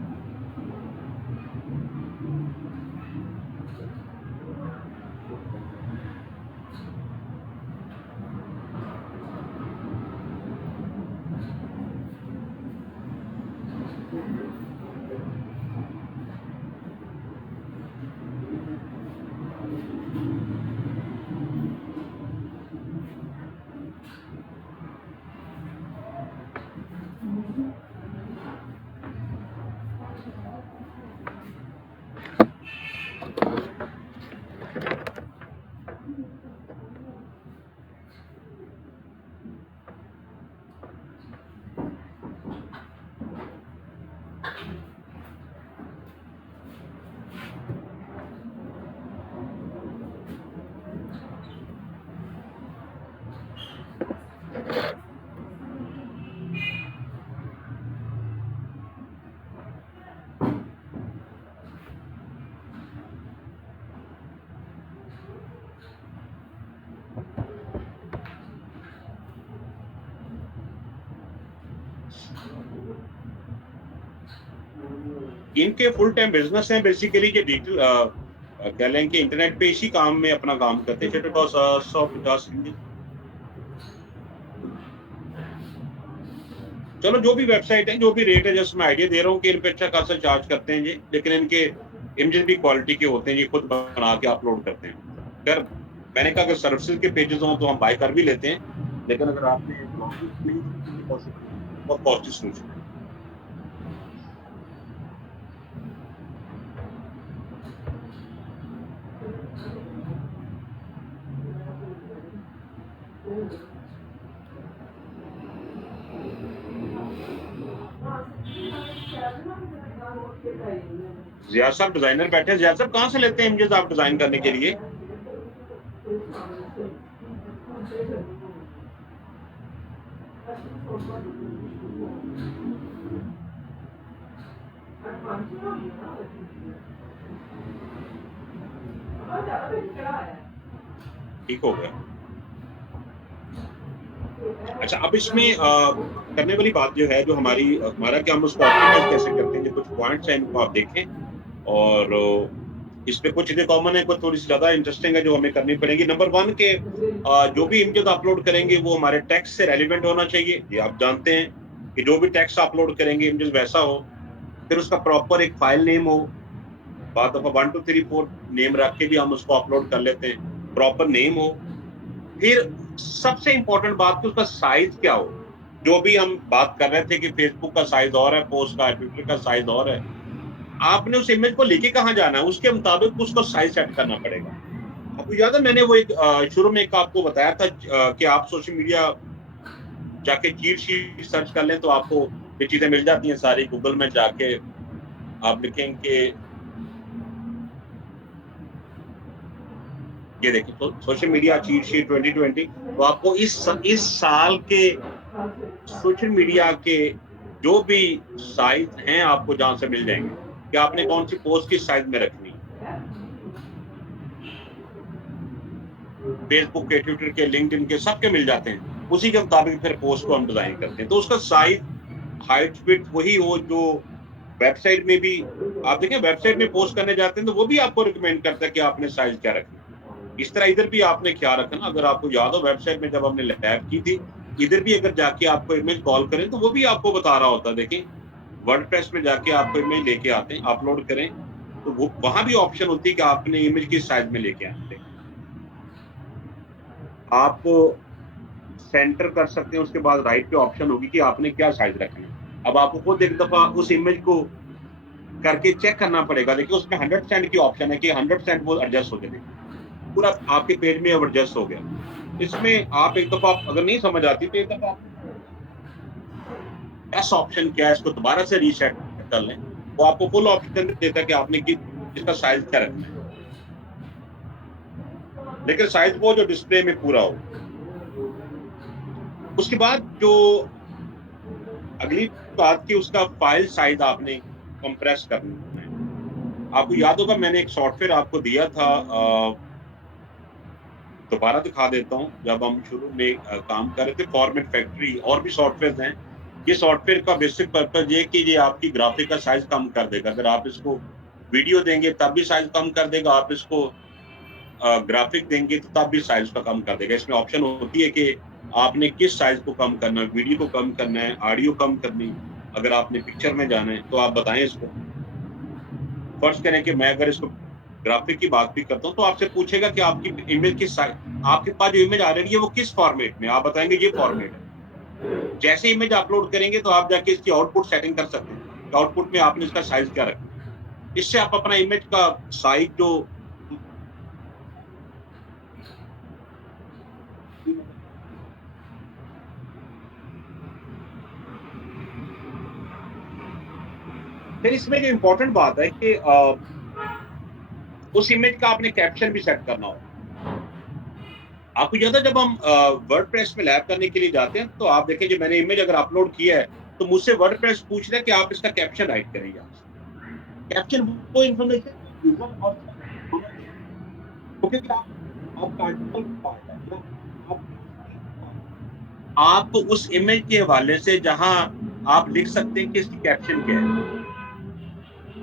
इनके फुल टाइम बिजनेस है बेसिकली, कि डिजिटल कह लें कि इंटरनेट पे इसी काम में अपना काम करते हैं। 150 इंडियन। चलो, जो भी वेबसाइट है, जो भी रेट है, जैसे मैं आइडिया दे रहा हूँ कि इन पे अच्छा खासा चार्ज करते हैं ये, लेकिन इनके इमेजेस भी क्वालिटी के होते हैं, ये खुद बना के अपलोड करते हैं। अगर मैंने कहा अगर सर्विसेज के पेजेस हों तो हम बाय कर भी लेते हैं, लेकिन अगर आपने ब्लॉगिंग नहीं की तो ये पॉसिबल नहीं है। बहुत कॉस्टली सोल्यूशन है। ज़ियाद साहब डिजाइनर बैठे हैं। ज़ियाद साहब कहाँ से लेते हैं इमेजेस आप डिजाइन करने के लिए? ठीक हो गया। अच्छा, अब इसमें करने वाली बात जो है, जो हमारा कि हम उसको ऑप्टिमाइज कैसे करते हैं, जो कुछ पॉइंट्स हैं इनको आप देखें, और इसमें कुछ चीजें कॉमन है, कुछ थोड़ी सी ज्यादा इंटरेस्टिंग है जो हमें करनी पड़ेगी। नंबर 1 के जो भी इमेजेस अपलोड करेंगे वो हमारे टेक्स्ट से रेलिवेंट होना चाहिए। ये आप जानते हैं कि जो भी टेक्स्ट अपलोड करेंगे इमेजेस वैसा हो। फिर उसका प्रॉपर एक फाइल नेम हो। बात दफा 1 2 3 4 नेम रख के भी हम उसको अपलोड कर लेते हैं। प्रॉपर नेम हो। फिर सबसे इंपॉर्टेंट बात कि उसका साइज क्या हो। जो भी हम बात कर रहे थे कि फेसबुक का साइज और है, पोस्ट का, ट्विटर का साइज और है, आपने उस इमेज को लेके कहाँ जाना है, उसके मुताबिक उसको साइज सेट करना पड़ेगा। आपको याद है मैंने वो एक शुरू में एक आपको बताया था कि आप सोशल मीडिया जाके चीट शीट सर्च कर लें तो आपको ये चीजें मिल जाती हैं सारी। गूगल में जाके आप लिखेंगे, ये देखिए तो सोशल मीडिया चीट शीट 2020, तो आपको इस साल के सोशल मीडिया के जो भी साइज हैं आपको जहां से मिल जाएंगे कि आपने कौन सी पोस्ट किस साइज में रखनी है। फेसबुक के, ट्विटर के, लिंक्डइन के, सबके मिल जाते हैं। उसी के मुताबिक फिर पोस्ट को हम डिजाइन करते हैं। तो उसका साइज, हाइट, विड्थ वही हो जो वेबसाइट में भी आप देखें। वेबसाइट में पोस्ट करने जाते हैं तो वो भी आपको रिकमेंड करता है कि आपने साइज क्या रखना है। इस तरह इधर भी आपने ख्याल रखना। अगर आपको याद हो वेबसाइट में जब हमने लैब की थी, इधर भी अगर जाके आपको इमेज कॉल करें तो वो भी आपको बता रहा होता है। देखें वर्डप्रेस में जाके आपको इमेज लेके आते हैं, अपलोड करें, तो वो वहां भी ऑप्शन होती है कि आपने इमेज किस साइज में लेके आए। देखें आप सेंटर कर सकते हैं, उसके बाद राइट पे ऑप्शन होगी कि आपने क्या साइज रखना है। अब आपको खुद एक दफा उस इमेज को करके चेक करना पड़ेगा। देखिए उसमें 100% की ऑप्शन है कि 100% वो एडजस्ट हो जाए। पूरा आपके पेज में अब एडजस्ट हो गया। इसमें आप एक दफा अगर नहीं समझ आती तो एक दफा ऐसा ऑप्शन क्या है, इसको दोबारा से रीसेट कर लें। वो आपको फुल ऑप्शन देता है कि आपने इसका साइज क्या रखना है, लेकिन साइज वो जो डिस्प्ले में पूरा हो। उसके बाद जो अगली बात की उसका फाइल साइज आपने कंप्रेस करना है। आपको याद होगा मैंने एक सॉफ्टवेयर आपको दिया था, दोबारा दिखा देता हूं। जब हम शुरू में काम कर रहे थे फॉर्मेट फैक्ट्री, और भी सॉफ्टवेयर हैं। ये सॉफ्टवेयर का बेसिक पर्पज ये कि ये आपकी ग्राफिक का साइज कम कर देगा। अगर आप इसको वीडियो देंगे तब भी साइज कम कर देगा, आप इसको ग्राफिक देंगे तो तब भी साइज का कम कर देगा। इसमें ऑप्शन होती है कि आपने किस साइज को कम करना है, वीडियो को कम करना है, ऑडियो कम करनी, अगर आपने पिक्चर में जाना है तो आप बताएं इसको। फर्ज करें कि मैं अगर इसको ग्राफिक की बात भी करता हूं तो आपसे पूछेगा कि आपकी इमेज किस साइज, आपके पास जो इमेज आ रही है वो किस फॉर्मेट में, आप बताएंगे ये फॉर्मेट है। जैसे इमेज अपलोड करेंगे तो आप जाके इसकी आउटपुट सेटिंग कर सकते हैं कि आउटपुट में आपने इसका साइज क्या रखना है। इससे आप अपना इमेज का साइज जो फिर इसमें जो इम्पोर्टेंट बात है कि उस इमेज का आपने कैप्शन भी सेट करना हो। आपको याद है जब हम वर्डप्रेस में लैब करने के लिए जाते हैं तो आप देखें जो मैंने इमेज अगर अपलोड किया है तो मुझसे वर्डप्रेस पूछ रहा है कि आप इसका कैप्शन राइट करें यहाँ से। कैप्शन वो इन्फॉर्मेशन यूजर और दोनों के लिए, क्योंकि आपका आर्टिकल पार्ट है या आप उस इमेज के हवाले से जहां आप लिख सकते हैं कि इसकी कैप्शन क्या है।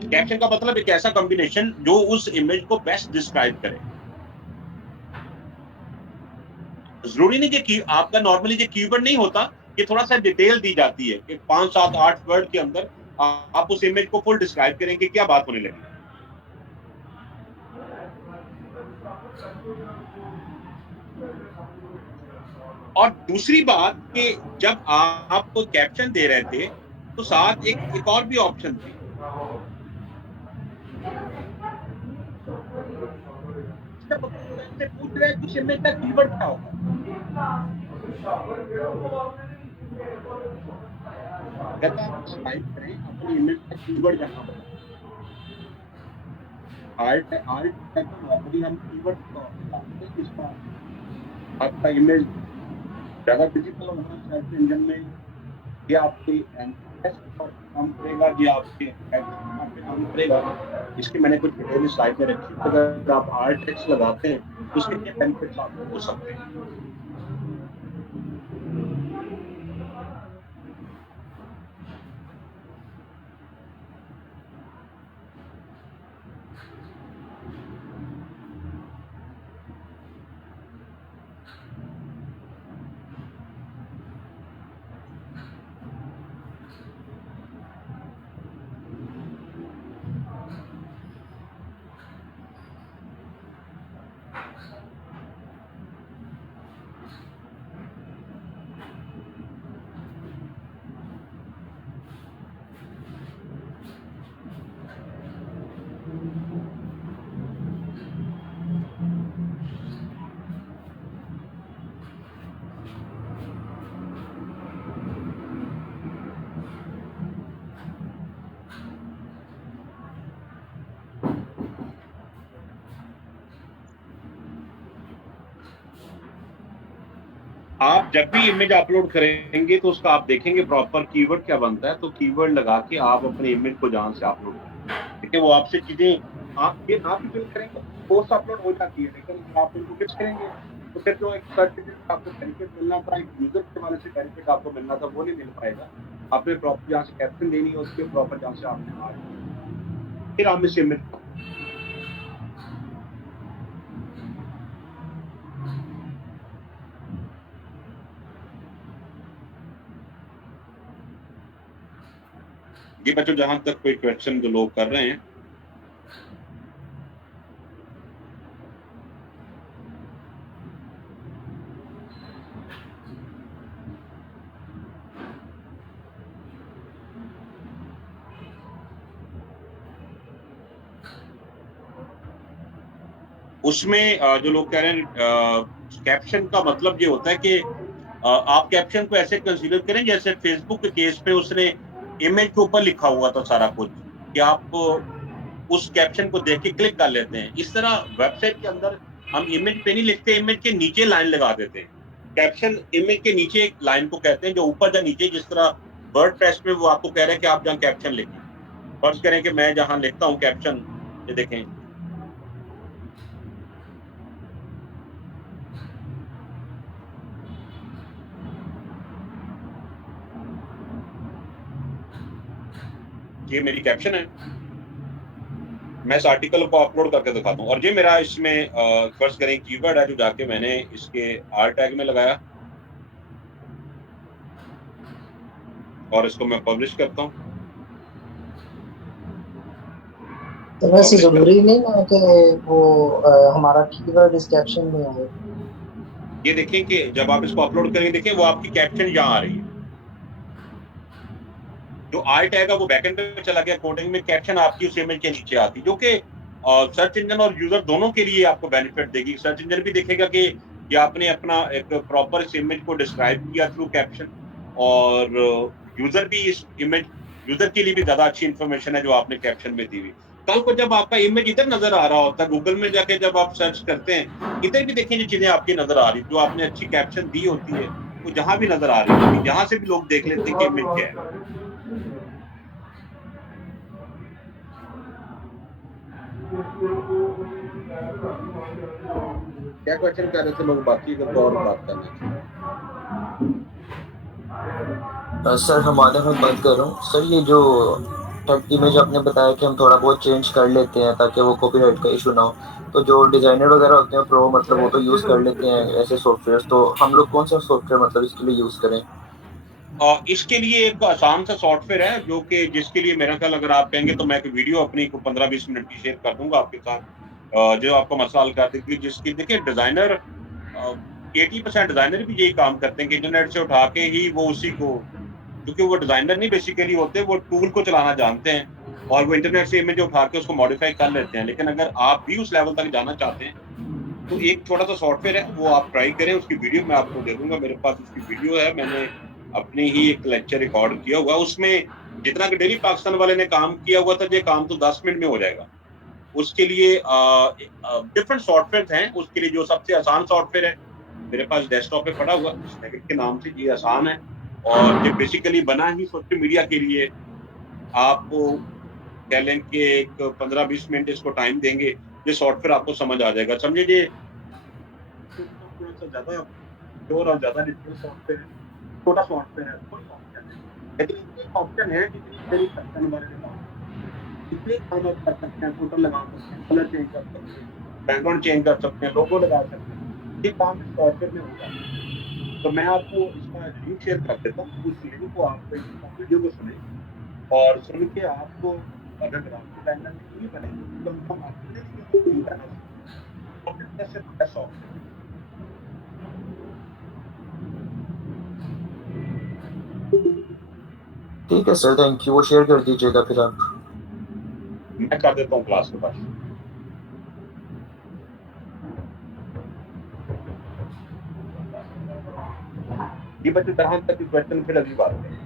कैप्शन का मतलब एक ऐसा कॉम्बिनेशन जो उस इमेज को बेस्ट डिस्क्राइब करे। जरूरी नहीं कि आपका नॉर्मली जो कीवर्ड नहीं होता, ये थोड़ा सा डिटेल दी जाती है कि 5 7 8 वर्ड के अंदर आप उस इमेज को फुल डिस्क्राइब करेंगे क्या बात होने लगी। और दूसरी बात कि जब आप कैप्शन दे रहे थे तो साथ एक और भी ऑप्शन थी। पूछ रहे हैं कि उस इमेज का कीवर्ड क्या होगा। अगर आप टाइप करें अपनी इमेज का कीवर्ड जहां बताएं, आर्ट आर्ट है तो नॉर्मली हम कीवर्ड के तौर पे डालते हैं, इसका आपका इमेज ज़्यादा विजिबल होगा सर्च इंजन में, ये आपके एंट्रेंस पर काम करेगा, ये आपके कैप्शन पे काम करेगा। इसकी मैंने कुछ डिटेल स्लाइड में रखी है, अगर आप आर्ट टेक्स्ट लगाते हैं तो इसके क्या बेनिफिट्स आपको हो सकते हैं। आप जब भी इमेज अपलोड करेंगे तो उसका आप देखेंगे प्रॉपर कीवर्ड क्या बनता है, तो कीवर्ड लगा के आप अपने इमेज को जहां से अपलोड करें, ठीक है। वो आपसे चीजें आप ये ना भी फिल करेंगे पोस्ट अपलोड हो जाती है, लेकिन अगर आप इनको फिक्स करेंगे तो फिर जो एक सर्च इंजन आपको बेनिफिट मिलना था, एक यूजर के वाले से बेनिफिट आपको मिलना था, वो नहीं मिल पाएगा। आपने प्रॉपर जहाँ से कैप्शन देनी होती है, प्रॉपर जहाँ से आपने आज फिर आप इस इमेज जी बच्चों, जहां तक कोई क्वेश्चन जो लोग कर रहे हैं, उसमें जो लोग कह रहे हैं कैप्शन का मतलब ये होता है कि आप कैप्शन को ऐसे कंसीडर करें जैसे फेसबुक के केस पे उसने इमेज के ऊपर लिखा हुआ था सारा कुछ, कि आप उस कैप्शन को देख के क्लिक कर लेते हैं। इस तरह वेबसाइट के अंदर हम इमेज पे नहीं लिखते, इमेज के नीचे लाइन लगा देते हैं। कैप्शन इमेज के नीचे एक लाइन को कहते हैं, जो ऊपर या नीचे, जिस तरह वर्डप्रेस में वो आपको कह रहे हैं कि आप जहाँ कैप्शन लिखें। फर्ज करें कि मैं जहाँ लिखता हूँ कैप्शन, ये देखें, ये मेरी कैप्शन है, मैं इस आर्टिकल को अपलोड करके दिखाता हूँ, और ये मेरा इसमें फर्ज करें कीवर्ड है जो जाके मैंने इसके आर टैग में लगाया और इसको मैं पब्लिश करता हूँ। तो वैसे जरूरी नहीं ना कि वो हमारा कीवर्ड इस कैप्शन में आए। ये देखें कि जब आप इसको अपलोड करेंगे, देखें वो आपकी कैप्शन यहाँ आ रही है, जो आर टैग है वो बैकएंड पे चला गया, कोडिंग में कैप्शन आपकी उस इमेज के नीचे आती, जो कि सर्च इंजन और यूजर दोनों के लिए आपको बेनिफिट देगी। सर्च इंजन भी देखेगा कि ये आपने अपना एक प्रॉपर इस इमेज को डिस्क्राइब किया थ्रू कैप्शन, और यूजर भी इस इमेज, यूजर के लिए भी ज्यादा अच्छी इंफॉर्मेशन है जो आपने कैप्शन में दी हुई। कल को जब आपका इमेज इधर नजर आ रहा होता है, गूगल में जाके जब आप सर्च करते हैं, इधर भी देखें जो चीजें आपकी नजर आ रही, जो आपने अच्छी कैप्शन दी होती है वो जहां भी नजर आ रही होती, जहां से भी लोग देख लेते हैं कि इमेज क्या है। क्या क्वेश्चन कर रहे थे लोग, बाकी का तो और बात करना चाहिए। सर हमारे मैं बात कर रहा हूँ सर, ये जो इमेज आपने बताया कि हम थोड़ा बहुत चेंज कर लेते हैं ताकि वो कॉपीराइट का इशू ना हो, तो जो डिजाइनर वगैरह होते हैं प्रो, मतलब वो तो यूज कर लेते हैं ऐसे सॉफ्टवेयर, तो हम लोग कौन सा सॉफ्टवेयर मतलब इसके लिए यूज करें? इसके लिए एक आसान सा सॉफ्टवेयर है जो कि जिसके लिए मेरा ख्याल अगर आप कहेंगे तो मैं एक वीडियो अपनी 15-20 मिनट की शेयर कर दूंगा आपके साथ, जो आपको मसला हल कर देगी। जिसकी देखिए डिजाइनर 80% डिजाइनर भी यही काम करते हैं कि इंटरनेट से उठा के ही वो उसी को, क्योंकि वो डिजाइनर नहीं बेसिकली होते, वो टूल को चलाना जानते हैं और वो इंटरनेट से इमेज उठा के उसको मॉडिफाई कर लेते हैं। लेकिन अगर आप भी उस लेवल तक जाना चाहते हैं तो एक छोटा सा सॉफ्टवेयर है, वो आप ट्राई करें। उसकी वीडियो मैं आपको दे दूंगा, मेरे पास उसकी वीडियो है, मैंने अपनी ही एक लेक्चर रिकॉर्ड किया हुआ। उसमें जितना कि डेली पाकिस्तान वाले ने काम किया हुआ था, ये काम तो 10 मिनट में हो जाएगा। उसके लिए डिफरेंट सॉफ्टवेयर हैं। उसके लिए जो सबसे आसान सॉफ्टवेयर है, मेरे पास डेस्कटॉप पे पड़ा हुआ, स्नैकेट के नाम से, ये आसान है और ये बेसिकली बना ही सोशल मीडिया के लिए। आपको कह लें कि एक 15-20 मिनट इसको टाइम देंगे, ये सॉफ्टवेयर आपको समझ आ जाएगा। समझे ये थोड़ा-सा ज़्यादा प्योर और ज़्यादा डिटेल सॉफ्टवेयर है, छोटा सॉफ्टवेयर है, कोई ऑप्शन है। लेकिन इसमें एक ऑप्शन है जितनी देर करने वाले ने काम, इसलिए काम आप कर सकते हैं, फुटर लगा सकते हैं, कलर चेंज कर सकते हैं, बैकग्राउंड चेंज कर सकते हैं, लोगो लगा सकते हैं। ये काम इस सॉफ्टवेयर में हो जाता है। तो मैं आपको इसका लिंक शेयर कर देता हूँ, उस लिंक को आप इस वीडियो को सुनें और सुन के आपको अगर ग्राफिक डिजाइनर नहीं बनेंगे तो कम से कम अपने लिए तो नहीं करना चाहिए। तो बिजनेस से बड़ा सॉफ्टवेयर ठीक है सर, थैंक यू। वो शेयर कर दीजिएगा फिर आप। मैं कर देता हूँ क्लास के पास। ये बच्चे जहां तक क्वेश्चन फिर अगली बात है।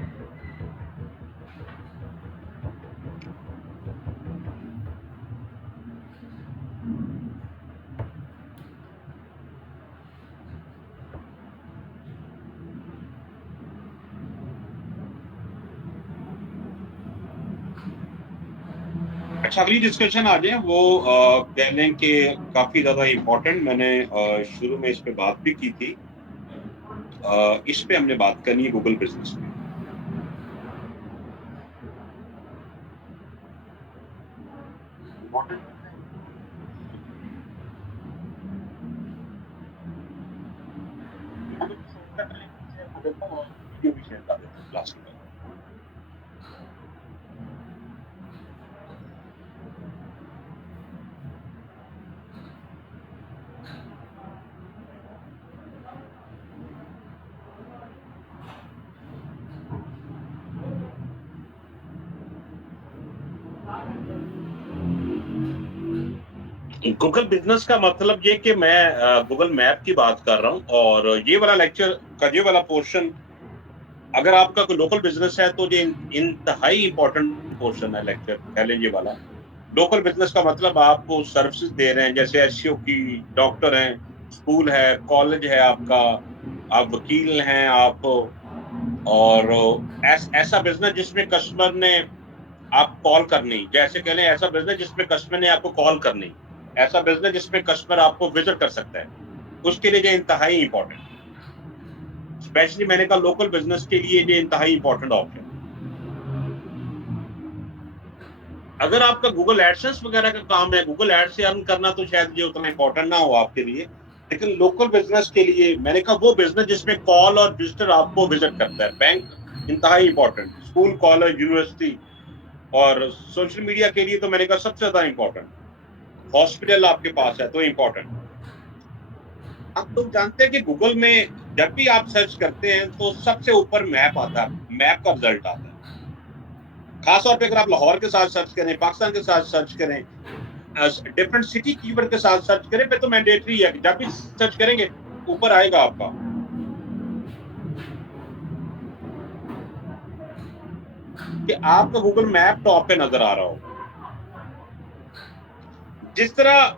अच्छा, अगली डिस्कशन आ जाए, वो कह लें कि काफी ज्यादा इम्पोर्टेंट, मैंने शुरू में इस पे बात भी की थी। इस पे हमने बात करनी है गूगल बिजनेस पे। वीडियो भी शेयर कर देता हूँ क्लास के बाद। गूगल बिजनेस का मतलब ये कि मैं गूगल मैप की बात कर रहा हूँ, और ये वाला लेक्चर का ये वाला पोर्शन, अगर आपका कोई लोकल बिजनेस है तो ये इंतहाई इंपॉर्टेंट पोर्शन है लेक्चर, कह लें ये वाला। लोकल बिजनेस का मतलब आपको सर्विसेज दे रहे हैं, जैसे एसईओ की, डॉक्टर हैं, स्कूल है, कॉलेज है आपका, आप वकील हैं आप, और ऐसा बिजनेस जिसमें कस्टमर ने आप कॉल करनी, जैसे कह लें ऐसा बिजनेस जिसमें कस्टमर ने आपको कॉल करनी, ऐसा बिजनेस जिसमें कस्टमर आपको विजिट कर सकता है, उसके लिए ये इंतहाई इंपॉर्टेंट, स्पेशली मैंने कहा लोकल बिजनेस के लिए ये इंतहाई इंपॉर्टेंट ऑप्शन। अगर आपका गूगल एडसेंस वगैरह का काम है, गूगल एड से अर्न करना, तो शायद ये उतना इंपॉर्टेंट ना हो आपके लिए। लेकिन लोकल बिजनेस के लिए मैंने कहा वो बिजनेस जिसमें कॉल और विजिटर आपको विजिट करता है, बैंक इंतहाई इंपॉर्टेंट, स्कूल, कॉलेज, यूनिवर्सिटी, और सोशल मीडिया के लिए तो मैंने कहा सबसे ज्यादा इंपॉर्टेंट, हॉस्पिटल आपके पास है तो इंपॉर्टेंट। आप लोग जानते हैं कि गूगल में जब भी आप सर्च करते हैं तो सबसे ऊपर मैप आता है, मैप का रिजल्ट आता है। खासतौर पे अगर आप लाहौर के साथ सर्च करें, पाकिस्तान के साथ सर्च करें, डिफरेंट सिटी कीवर्ड के साथ सर्च करें, पे तो मैंडेटरी है कि जब भी सर्च करेंगे ऊपर आएगा आपका। कि आपका गूगल मैप टॉप पे नजर आ रहा हो। जिस तरह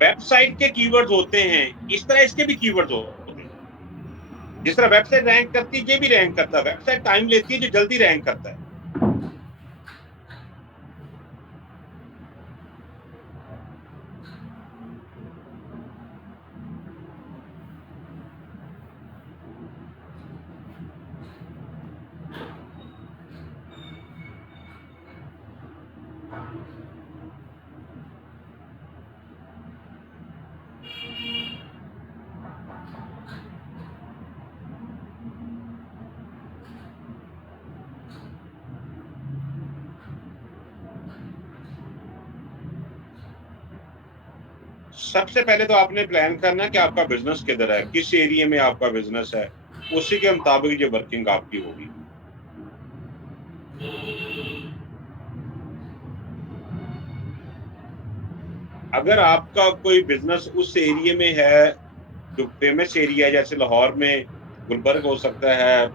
वेबसाइट के कीवर्ड्स होते हैं, इस तरह इसके भी कीवर्ड्स होते हैं। जिस तरह वेबसाइट रैंक करती है, ये भी रैंक करता है। वेबसाइट टाइम लेती है, जो जल्दी रैंक करता है। सबसे पहले तो आपने प्लान करना है कि आपका बिजनेस किधर है, किस एरिया में आपका बिजनेस है, उसी के मुताबिक ये वर्किंग आपकी होगी। अगर आपका कोई बिजनेस उस एरिया में है जो फेमस एरिया है, जैसे लाहौर में गुलबर्ग हो सकता है,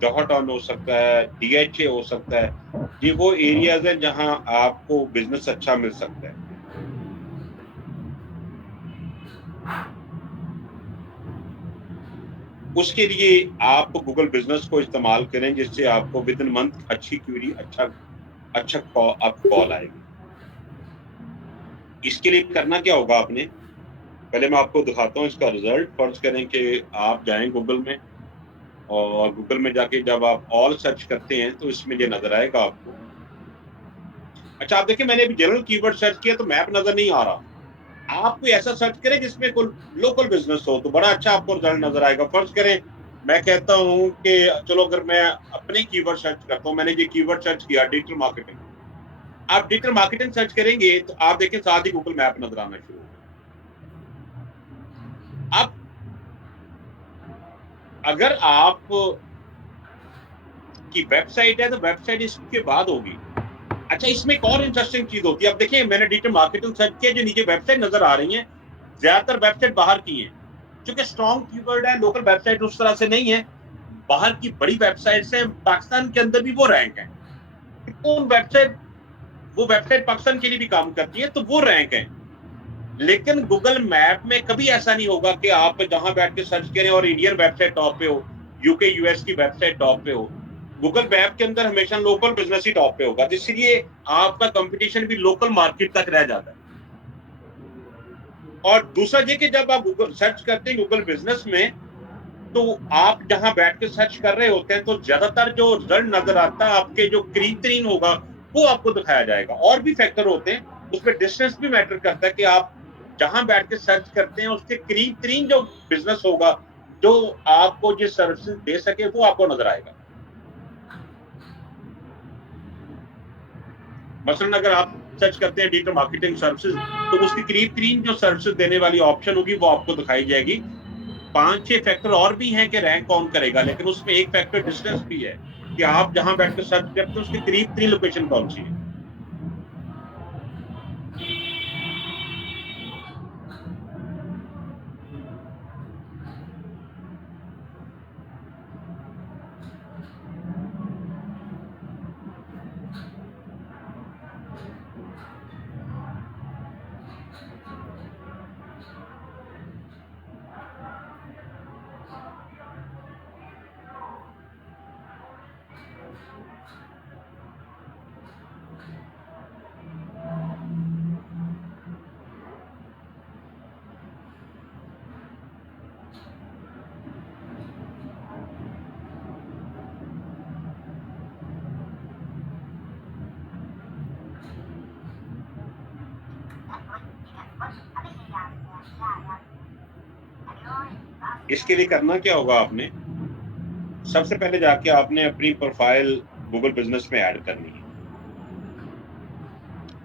जौहर टाउन हो सकता है, डीएचए हो सकता है, ये वो एरियाज हैं जहां आपको बिजनेस अच्छा मिल सकता है। उसके लिए आप गूगल बिजनेस को इस्तेमाल करें, जिससे आपको विद इन मंथ अच्छी क्वेरी, अच्छा आपको कॉल आएगी। इसके लिए करना क्या होगा आपने, पहले मैं आपको दिखाता हूँ इसका रिजल्ट। फर्ज करें कि आप जाएं गूगल में, और गूगल में जाके जब आप ऑल सर्च करते हैं तो इसमें ये नजर आएगा आपको। अच्छा, आप देखिए मैंने अभी जनरल कीवर्ड सर्च किया तो मैप नजर नहीं आ रहा। आप कोई ऐसा सर्च करें जिसमें कोई लोकल बिजनेस हो तो बड़ा अच्छा आपको रिजल्ट नजर आएगा। फर्ज करें मैं कहता हूं कि चलो अगर मैं अपने कीवर्ड सर्च करता हूं, मैंने ये कीवर्ड सर्च किया डिजिटल मार्केटिंग। आप डिजिटल मार्केटिंग सर्च करेंगे तो आप देखें साथ ही गूगल मैप नजर आना शुरू होगा। अब अगर आप की वेबसाइट है तो वेबसाइट इसके बाद होगी। अच्छा, इसमें एक और इंटरेस्टिंग चीज होती है। अब देखिए मैंने डिजिटल मार्केटिंग सर्च किया, जो नीचे वेबसाइट नजर आ रही है ज्यादातर वेबसाइट बाहर की है, क्योंकि स्ट्रॉन्ग कीवर्ड है। लोकल वेबसाइट उस तरह से नहीं है। बाहर की बड़ी वेबसाइट्स हैं, पाकिस्तान के अंदर भी वो रैंक है। वो वेबसाइट पाकिस्तान के लिए भी काम करती है, तो वो रैंक है। लेकिन गूगल मैप में कभी ऐसा नहीं होगा कि आप जहां बैठ के सर्च करें और इंडियन वेबसाइट टॉप पे हो, यूके यूएस की वेबसाइट टॉप पे हो। गूगल मैप के अंदर हमेशा लोकल बिजनेस ही टॉप पे होगा, इसलिए आपका कंपटीशन भी लोकल मार्केट तक रह जाता है। और दूसरा ये कि जब आप गूगल सर्च करते हैं गूगल बिजनेस में, तो आप जहां बैठ के सर्च कर रहे होते हैं तो ज्यादातर जो रिजल्ट नजर आता है आपके जो करीब तरीन होगा वो आपको दिखाया जाएगा। और भी फैक्टर होते हैं, उसमें डिस्टेंस भी मैटर करता है कि आप जहां बैठ के सर्च करते हैं उसके करीब तरीन जो बिजनेस होगा, जो आपको जिस सर्विसेज दे सके, वो आपको नजर आएगा। मसलन अगर आप सर्च करते हैं डिजिटल मार्केटिंग सर्विसेज, तो उसकी करीब तरीन जो सर्विसेज देने वाली ऑप्शन होगी वो आपको दिखाई जाएगी। 5-6 फैक्टर और भी हैं कि रैंक कौन करेगा, लेकिन उसमें एक फैक्टर डिस्टेंस भी है कि आप जहां बैठकर सर्च करते हैं उसके करीब तरीन लोकेशन कौन सी है। इसके लिए करना क्या होगा, आपने सबसे पहले जाके आपने अपनी प्रोफाइल गूगल बिजनेस में ऐड करनी है।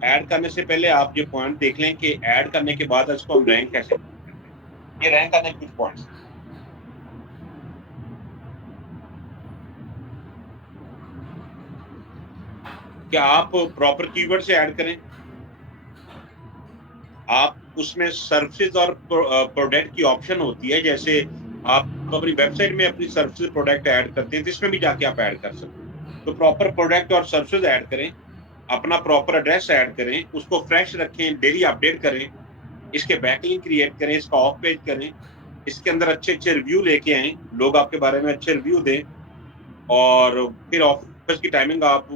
ऐड करने से पहले आप ये पॉइंट देख लें कि ऐड करने के बाद इसको हम रैंक कैसे करते हैं। ये रैंक करने के कुछ पॉइंट्स, क्या आप प्रॉपर कीवर्ड से ऐड करें। आप उसमें सर्विसेज और प्रोडक्ट की ऑप्शन होती है, जैसे आप अपनी वेबसाइट में अपनी सर्विसेज प्रोडक्ट ऐड करते हैं तो इसमें भी जाके आप ऐड कर सकते हैं। तो प्रॉपर प्रोडक्ट और सर्विसेज ऐड करें, अपना प्रॉपर एड्रेस ऐड करें, उसको फ्रेश रखें, डेली अपडेट करें, इसके बैकलिंक क्रिएट करें, इसका ऑफ पेज करें, इसके अंदर अच्छे अच्छे रिव्यू लेके आए, लोग आपके बारे में अच्छे रिव्यू दें। और फिर ऑफिस की टाइमिंग आप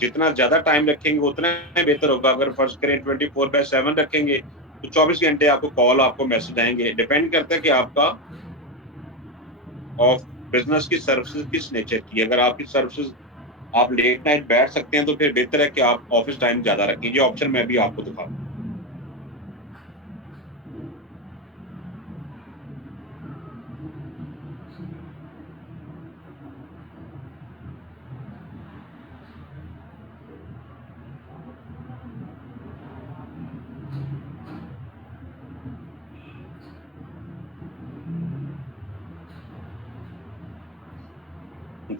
जितना ज्यादा टाइम रखेंगे उतना ही बेहतर होगा। अगर फर्ज करें 24/7 रखेंगे तो 24 घंटे आपको कॉल, आपको मैसेज आएंगे। डिपेंड करता है कि आपका ऑफ बिजनेस की सर्विसेज किस नेचर की है। अगर आपकी सर्विसेज आप लेट नाइट बैठ सकते हैं तो फिर बेहतर है कि आप ऑफिस टाइम ज्यादा रखें। ये ऑप्शन मैं भी आपको दिखा दूं।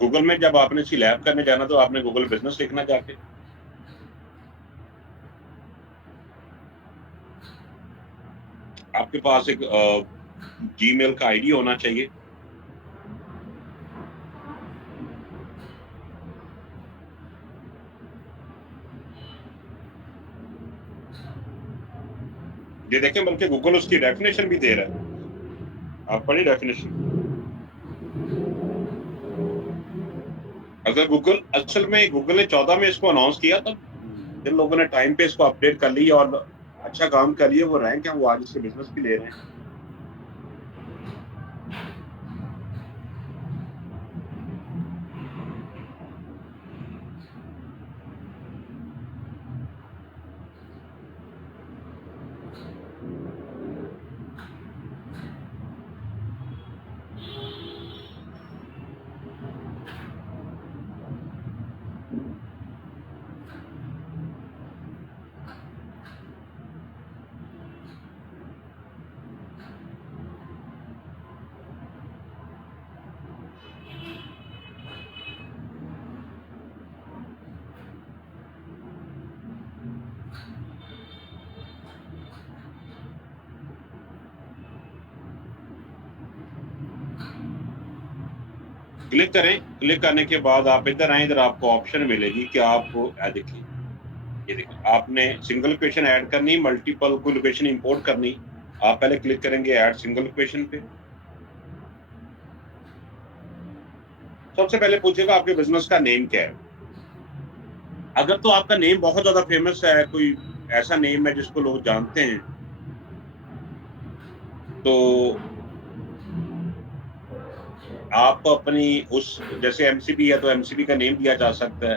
गूगल में जब आपने सी लैब करने जाना तो आपने गूगल बिजनेस लिखना जाके, आपके पास एक जीमेल का आईडी होना चाहिए। ये देखें, बल्कि गूगल उसकी डेफिनेशन भी दे रहा है, आप पढ़िए डेफिनेशन। अगर गूगल, असल में गूगल ने 14 में इसको अनाउंस किया, तब जिन लोगों ने टाइम पे इसको अपडेट कर लिया और अच्छा काम कर लिया, वो रैंक है, वो आज इसके बिजनेस भी ले रहे हैं। क्लिक करें, क्लिक करने के बाद आप इधर आए, इधर आपको ऑप्शन मिलेगी कि आप देखिए, ये देखिए, आपने सिंगल लोकेशन ऐड करनी, मल्टीपल कोई लोकेशन इंपोर्ट करनी। आप पहले क्लिक करेंगे ऐड सिंगल लोकेशन पे। सबसे पहले पूछेगा आपके बिजनेस का नेम क्या है। अगर तो आपका नेम बहुत ज्यादा फेमस है, कोई ऐसा नेम है जिसको लोग जानते हैं, तो आप अपनी उस, जैसे एमसीबी है तो एमसीबी का नेम दिया जा सकता है।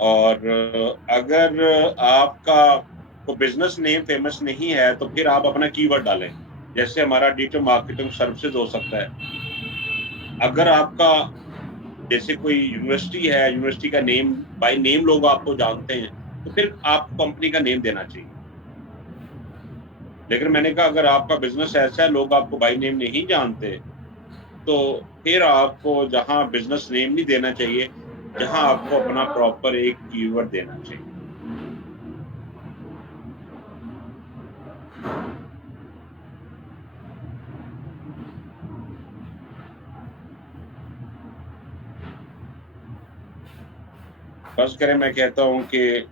और अगर आपका को बिजनेस नेम फेमस नहीं है, तो फिर आप अपना कीवर्ड डालें, जैसे हमारा डिजिटल मार्केटिंग सर्विसेज हो सकता है। अगर आपका जैसे कोई यूनिवर्सिटी है, यूनिवर्सिटी का नेम बाय नेम लोग आपको जानते हैं, तो फिर आपको कंपनी का नेम देना चाहिए। लेकिन मैंने कहा अगर आपका बिजनेस ऐसा है लोग आपको बाय नेम नहीं जानते, तो फिर आपको जहां बिजनेस नेम नहीं देना चाहिए, जहां आपको अपना प्रॉपर एक कीवर्ड देना चाहिए। फर्ज करें मैं कहता हूं कि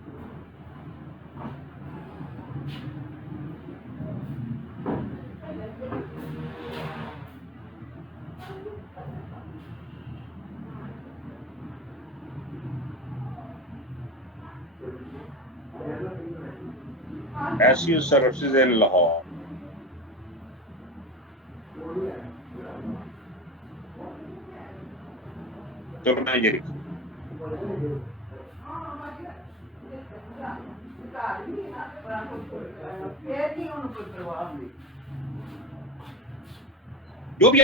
SEO सर्विसेज इन लाहौर, तो मैं ये लिखूं, जो भी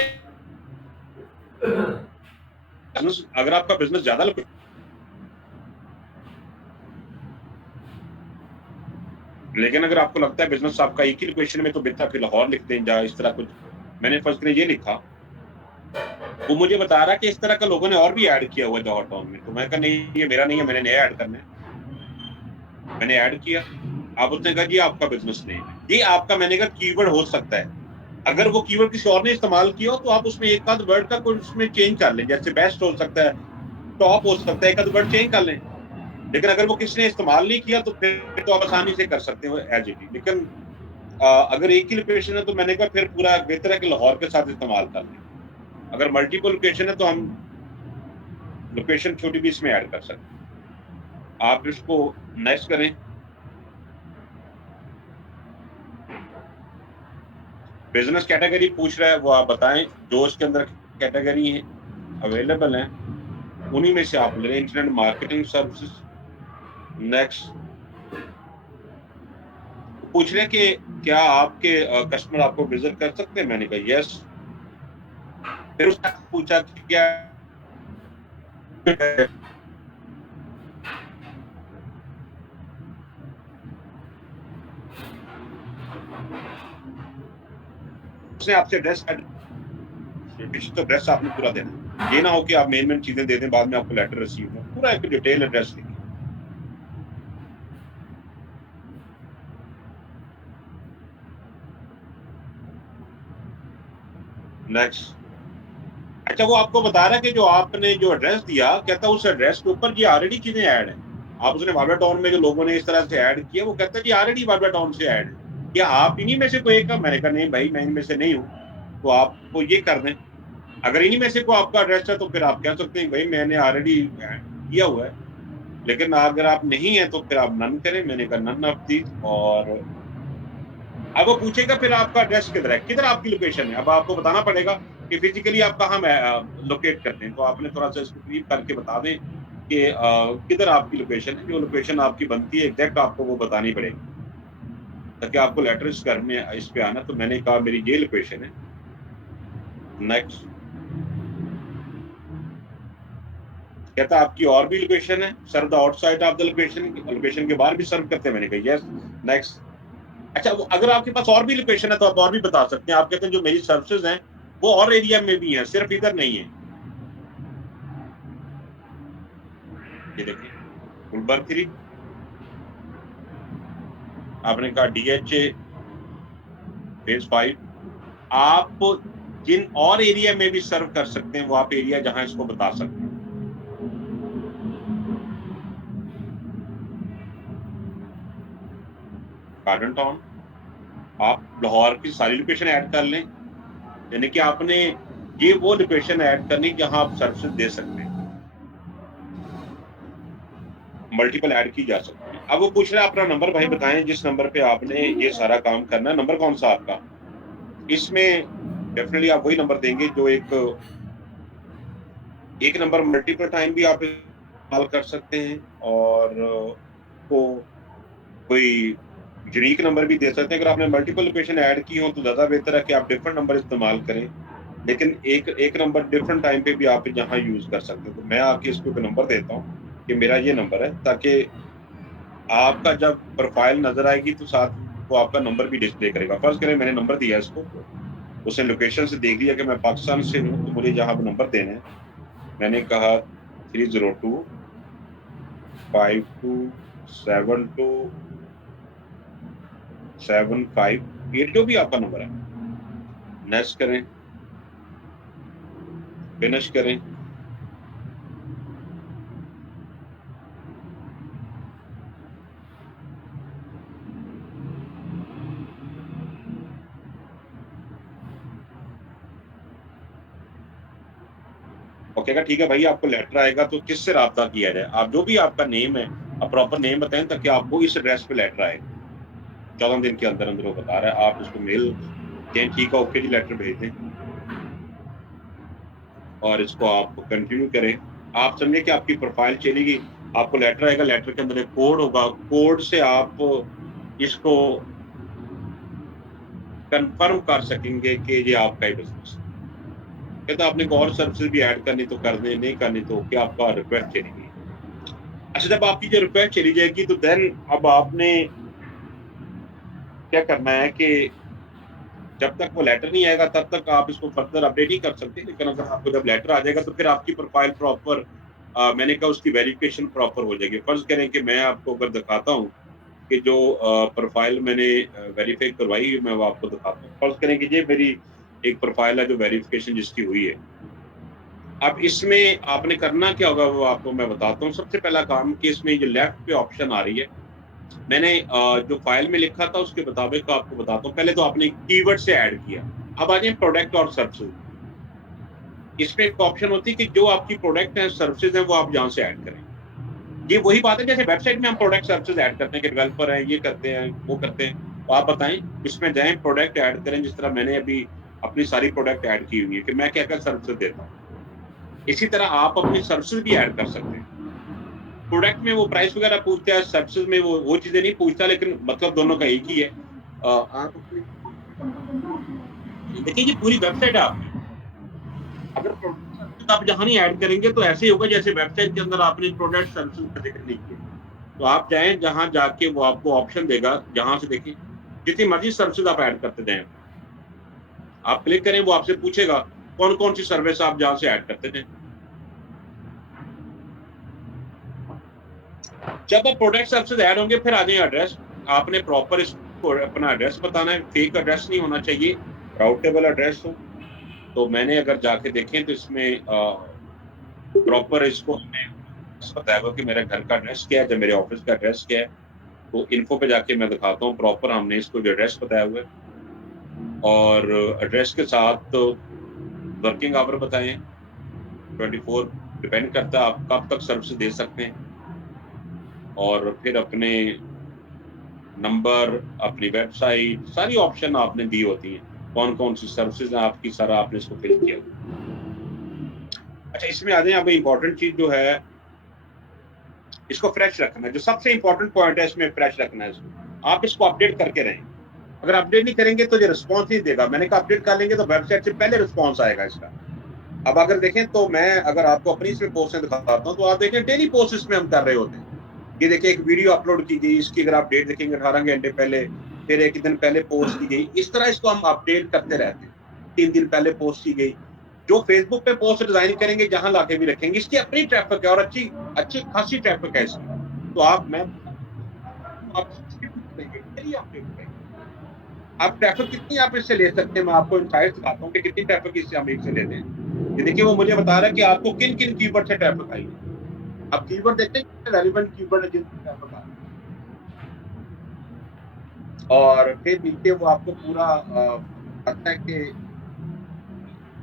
बिजनेस, अगर आपका बिजनेस ज्यादा लेकिन अगर आपको लगता है बिजनेस आपका एक ही लोकेशन में, तो बेहतर फिर लाहौर लिख दें, या इस तरह कुछ। मैंने फर्स्ट में ये लिखा, वो मुझे बता रहा कि इस तरह का लोगों ने और भी ऐड किया हुआ है जॉहर टाउन में, तो मैं कहा नहीं ये मेरा नहीं है, मैंने नया ऐड करना है। मैंने ऐड किया, आप उसने कहा जी आपका बिजनेस नेम है, ये आपका, मैंने कहा कीवर्ड हो सकता है। अगर वो कीवर्ड किसी और ने इस्तेमाल किया हो, तो आप उसमें एक आध वर्ड का कुछ उसमें चेंज कर लें, जैसे बेस्ट हो सकता है, टॉप हो सकता है, एक आध वर्ड चेंज कर लें। लेकिन अगर वो किसी ने इस्तेमाल नहीं किया, तो फिर तो आप आसानी से कर सकते हो एज इट इज। लेकिन अगर एक ही लोकेशन है, तो मैंने कहा फिर पूरा बेहतर है कि लाहौर के साथ इस्तेमाल कर लें। अगर मल्टीपल लोकेशन है, तो हम लोकेशन छोटी भी इसमें ऐड कर सकते हैं। आप इसको नेक्स्ट करें, बिजनेस कैटेगरी पूछ रहा है, वो आप बताएं, जो इसके अंदर कैटेगरी है अवेलेबल है उन्हीं में से आप ले, इंटरनेट मार्केटिंग सर्विसेज। नेक्स्ट पूछ रहे कि क्या आपके कस्टमर आपको विजिट कर सकते हैं, मैंने कहा यस। फिर उसने पूछा कि क्या उसने आपसे एड्रेस, तो एड्रेस आपने पूरा देना, ये ना हो कि आप मेन चीजें दे दें, बाद में आपको लेटर रिसीव हो, पूरा एक डिटेल एड्रेस लिखिए। नेक्स्ट, अच्छा वो आपको बता रहा है कि जो आपने जो एड्रेस दिया, कहता है उस एड्रेस के ऊपर ये ऑलरेडी चीजें ऐड है, आप उसने बारबेटा टाउन में जो लोगों ने इस तरह से ऐड किया, वो कहते हैं जी ऑलरेडी बारबेटा टाउन से ऐड है, क्या आप इन्हीं में से कोई एक? मैंने कहा नहीं भाई, मैं इनमें से नहीं हूँ, तो आपको ये कर दें। अगर इन्हीं में से कोई आपका एड्रेस है तो फिर आप कह सकते हैं भाई मैंने ऑलरेडी किया हुआ है, लेकिन अगर आप नहीं है तो फिर आप नन करें। मैंने कहा नन ऑफ दीज। और अब वो पूछेगा फिर आपका एड्रेस किधर है, किधर आपकी लोकेशन है। अब आपको बताना पड़ेगा कि फिजिकली आप कहाँ लोकेट करते हैं, तो आपने थोड़ा सा इसको क्लियर करके बता दें कि किधर आपकी लोकेशन है। जो लोकेशन आपकी बनती है एग्जैक्ट आपको वो बतानी पड़ेगी, ताकि आपको लेटर इस घर में इस पे आना। तो मैंने कहा मेरी ये लोकेशन है। नेक्स्ट कहता आपकी और भी लोकेशन है, serve the outside of the location, location के बाहर भी सर्व करते हैं। मैंने कहा यस। नेक्स्ट। अच्छा, अगर आपके पास और भी लोकेशन है तो आप और भी बता सकते हैं। आप कहते हैं जो मेरी सर्विसेज हैं वो और एरिया में भी हैं, सिर्फ इधर नहीं है। ये देखिए गुलबर्ग 3, आपने कहा DHA फेज 5। आप जिन और एरिया में भी सर्व कर सकते हैं वो आप एरिया जहां इसको बता सकते हैं। गार्डन टाउन, आप लाहौर की सारी लोकेशन ऐड कर लें, यानी कि आपने ये वो लोकेशन ऐड करनी जहां आप सर्विसेज दे सकते हैं, मल्टीपल ऐड की जा सकती है। अब वो पूछ रहे हैं अपना नंबर भाई बताएं, जिस नंबर पे आपने ये सारा काम करना है, नंबर कौन सा आपका। इसमें डेफिनेटली आप वही नंबर देंगे जो एक नंबर मल्टीपल टाइम भी आप इस्तेमाल कर सकते हैं, और को कोई यूनिक नंबर भी दे सकते हैं। अगर आपने मल्टीपल लोकेशन ऐड की हो तो ज़्यादा बेहतर है कि आप डिफरेंट नंबर इस्तेमाल करें, लेकिन एक नंबर डिफरेंट टाइम पे भी आप जहाँ यूज़ कर सकते हैं। तो मैं आपके इसको एक नंबर देता हूँ कि मेरा ये नंबर है, ताकि आपका जब प्रोफाइल नजर आएगी तो साथ वो आपका नंबर भी डिस्प्ले करेगा। फर्ज करें मैंने नंबर दिया इसको, उसने लोकेशन से देख लिया कि मैं पाकिस्तान से हूँ, तो मुझे जहाँ नंबर देना है मैंने कहा 302 5272 758, जो भी आपका नंबर है। नेक्स्ट करें, फिनिश करें। ओके का ठीक है भाई, आपको लेटर आएगा तो किससे रब्ता किया जाए। आप जो भी आपका नेम है आप प्रॉपर नेम बताएं, ताकि आपको इस एड्रेस पे लेटर आएगा 14 दिन के अंदर अंदर। वो बता रहा है, आप उसको मेल दें, ठीक है ओके जी, लेटर भेज दें और इसको आप कंटिन्यू करें। आप समझे कि आपकी प्रोफाइल चलेगी, आपको लेटर आएगा, लेटर के अंदर एक कोड होगा, कोड से आप इसको कंफर्म कर सकेंगे कि ये आपका ही बिजनेस है। कहते आपने और सर्विसेज भी ऐड करनी तो कर दें, नहीं करनी तो क्या आपका रिक्वेस्ट चलेगी। अच्छा, जब आपकी जो रिक्वेस्ट चली जाएगी तो देन अब आपने क्या करना है कि जब तक वो लेटर नहीं आएगा तब तक आप इसको फर्दर अपडेट ही कर सकते हैं, लेकिन अगर आपको जब लेटर आ जाएगा तो फिर आपकी प्रोफाइल प्रॉपर, मैंने कहा उसकी वेरिफिकेशन प्रॉपर हो जाएगी। फर्ज करें कि मैं आपको अगर दिखाता हूँ कि जो प्रोफाइल मैंने वेरीफाई करवाई है, मैं वो आपको दिखाता हूँ। फर्ज करें कि ये मेरी एक प्रोफाइल है जो वेरिफिकेशन जिसकी हुई है। अब इसमें आपने करना क्या होगा वो आपको मैं बताता हूँ। सबसे पहला काम कि इसमें जो लेफ्ट पे ऑप्शन आ रही है, मैंने जो फाइल में लिखा था उसके मुताबिक आपको बताता हूँ। पहले तो आपने कीवर्ड से ऐड किया, अब आ जाए प्रोडक्ट और सर्विसेज। इसमें एक ऑप्शन होती है कि जो आपकी प्रोडक्ट है सर्विसेज है वो आप यहाँ से ऐड करें। ये वही बात है जैसे वेबसाइट में हम प्रोडक्ट सर्विसेज ऐड करते हैं कि डेवलपर है, ये करते हैं वो करते हैं, तो आप बताएं इसमें जाएं प्रोडक्ट ऐड करें। जिस तरह मैंने अभी अपनी सारी प्रोडक्ट ऐड की हुई है कि मैं क्या क्या सर्विसेज देता हूँ, इसी तरह आप अपनी सर्विसेज भी ऐड कर सकते हैं। प्रोडक्ट में वो प्राइस वगैरह पूछता है, सर्विसेज में वो चीजें नहीं पूछता, लेकिन मतलब दोनों का एक ही है। आप देखिए ये पूरी वेबसाइट है आपकी। अगर प्रोडक्ट सर्विसेज आप जहां नहीं ऐड करेंगे तो ऐसे ही होगा जैसे वेबसाइट के अंदर आपने प्रोडक्ट सर्विसेज का जिक्र नहीं किया। तो आप जाएं जहां जाके वो आपको ऑप्शन देगा, जहां से देखिए जितनी मर्जी सर्विसेज आप ऐड करते जाएं, आप क्लिक करें, वो आपसे पूछेगा कौन कौन सी सर्विस आप जहां से ऐड करते थे। जब आप प्रोडक्ट सर्विसेज ऐड होंगे फिर आ जाए एड्रेस। आपने प्रॉपर अपना एड्रेस बताना है, फेक एड्रेस नहीं होना चाहिए, राउटेबल एड्रेस हो। तो मैंने अगर जाके देखें तो इसमें प्रॉपर इसको हमें बताया हुआ कि मेरे घर का एड्रेस क्या है, जब मेरे ऑफिस का एड्रेस क्या है, तो इन्फो पे जाके मैं दिखाता हूँ प्रॉपर हमने इसको जो एड्रेस बताया हुआ है, और एड्रेस के साथ वर्किंग आवर बताए हैं। 24 डिपेंड करता है आप कब तक सर्विस दे सकते हैं, और फिर अपने नंबर, अपनी वेबसाइट, सारी ऑप्शन आपने दी होती हैं, कौन कौन सी सर्विसेज हैं आपकी, सारा आपने इसको फिल किया। अच्छा, इसमें आ जाए अब इंपॉर्टेंट चीज जो है, इसको फ्रेश रखना है। जो सबसे इंपॉर्टेंट पॉइंट है इसमें, फ्रेश रखना है इसको। आप इसको अपडेट करके रहें। अगर अपडेट नहीं करेंगे तो ये रिस्पॉन्स नहीं देगा। मैंने कहा अपडेट कर लेंगे तो वेबसाइट से पहले रिस्पॉन्स आएगा इसका। अब अगर देखें तो मैं अगर आपको अपनी इसमें पोस्ट दिखाता हूँ, तो आप देखें डेली पोस्ट इसमें हम कर रहे होते हैं। ये देखिए एक वीडियो अपलोड की गई, इसकी अगर आप डेट देखेंगे 18 घंटे पहले, फिर एक दिन पहले पोस्ट की गई। इस तरह इसको हम अपडेट करते रहते हैं। 3 दिन पहले पोस्ट की गई। जो फेसबुक पे पोस्ट डिजाइन करेंगे, जहां लाके भी रखेंगे, इसकी अपनी ट्रैफिक है और अच्छी अच्छी खासी ट्रैफिक है इसकी। तो आप मैं आप अपडेट करेंगे। आप ट्रैफिक कितनी आप इससे ले सकते हैं, मैं आपको इनसाइट्स दिखाता हूँ कि कितनी ट्रैफिक इससे हम एक से लेते हैं। ये देखिए वो मुझे बता रहा है कि आपको किन किन कीवर्ड से ट्रैफिक आई है। आप कीवर्ड देखते हैं, रेलेवेंट कीवर्ड है जिनसे ट्रैफिक आ रहा है, और फिर नीचे वो आपको पूरा बताता है कि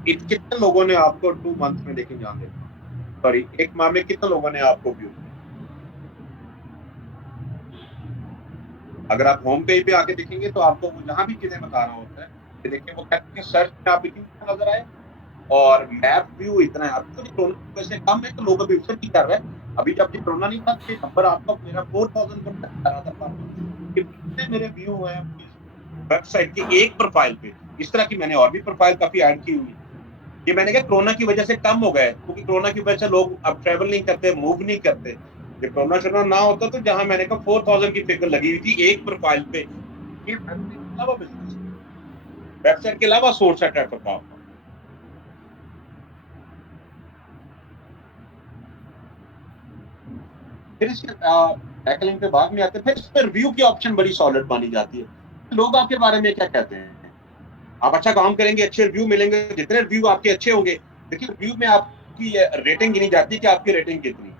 कितने लोगों ने आपको 2 मंथ में देखें जान देते, सॉरी 1 माह में कितने लोगों ने आपको व्यू। अगर आप होम पेज पे आके देखेंगे तो आपको वो जहां भी चीजें बता रहा होता है, ये देखिए वो कहते हैं सर्च में आप इतना नजर आए और मैप व्यू इतना है। अभी तो कोरोना वैसे कम है तो लोग अभी विजिट नहीं कर रहे हैं। अभी जब ये कोरोना नहीं था तो ये नंबर आपका मेरा 4000 पर आ रहा था कि कितने मेरे व्यू हैं वेबसाइट की एक प्रोफाइल पे। इस तरह की मैंने और भी प्रोफाइल काफी ऐड की हुई है। ये मैंने कहा कोरोना की वजह से कम हो गए, क्योंकि कोरोना की वजह से लोग अब ट्रैवल नहीं करते, मूव नहीं करते। जब कोरोना शोरोना ना होता तो जहां मैंने कहा 4000 की फिगर लगी हुई थी एक प्रोफाइल पे, ये वेबसाइट के अलावा बिजनेस, वेबसाइट के अलावा सोर्स है ट्रैफिक का आपका। फिर इसके टैकलिंग पे बाद में आते हैं। फिर इस पर रिव्यू की ऑप्शन बड़ी सॉलिड मानी जाती है। लोग आपके बारे में क्या कहते हैं, आप अच्छा काम करेंगे, अच्छे रिव्यू मिलेंगे। जितने रिव्यू आपके अच्छे होंगे, देखिए रिव्यू में आपकी रेटिंग गिनी जाती है कि आपकी रेटिंग कितनी।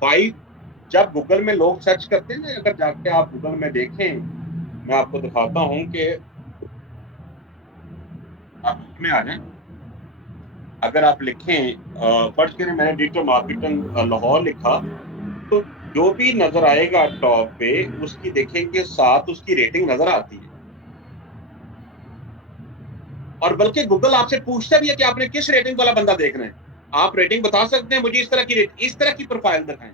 5 जब गूगल में लोग सर्च करते हैं ना, अगर जाके आप गूगल में देखें, मैं आपको दिखाता हूं कि आप में आ जाए। अगर आप लिखें फर्स्ट करें, मैंने डिजिटल मार्केटिंग लाहौर लिखा, तो जो भी नजर आएगा टॉप पे उसकी देखेंगे साथ उसकी रेटिंग नजर आती है। और बल्कि गूगल आपसे पूछता भी है कि आपने किस रेटिंग वाला बंदा देखना है। आप रेटिंग बता सकते हैं, मुझे इस तरह की प्रोफाइल दिखाएं।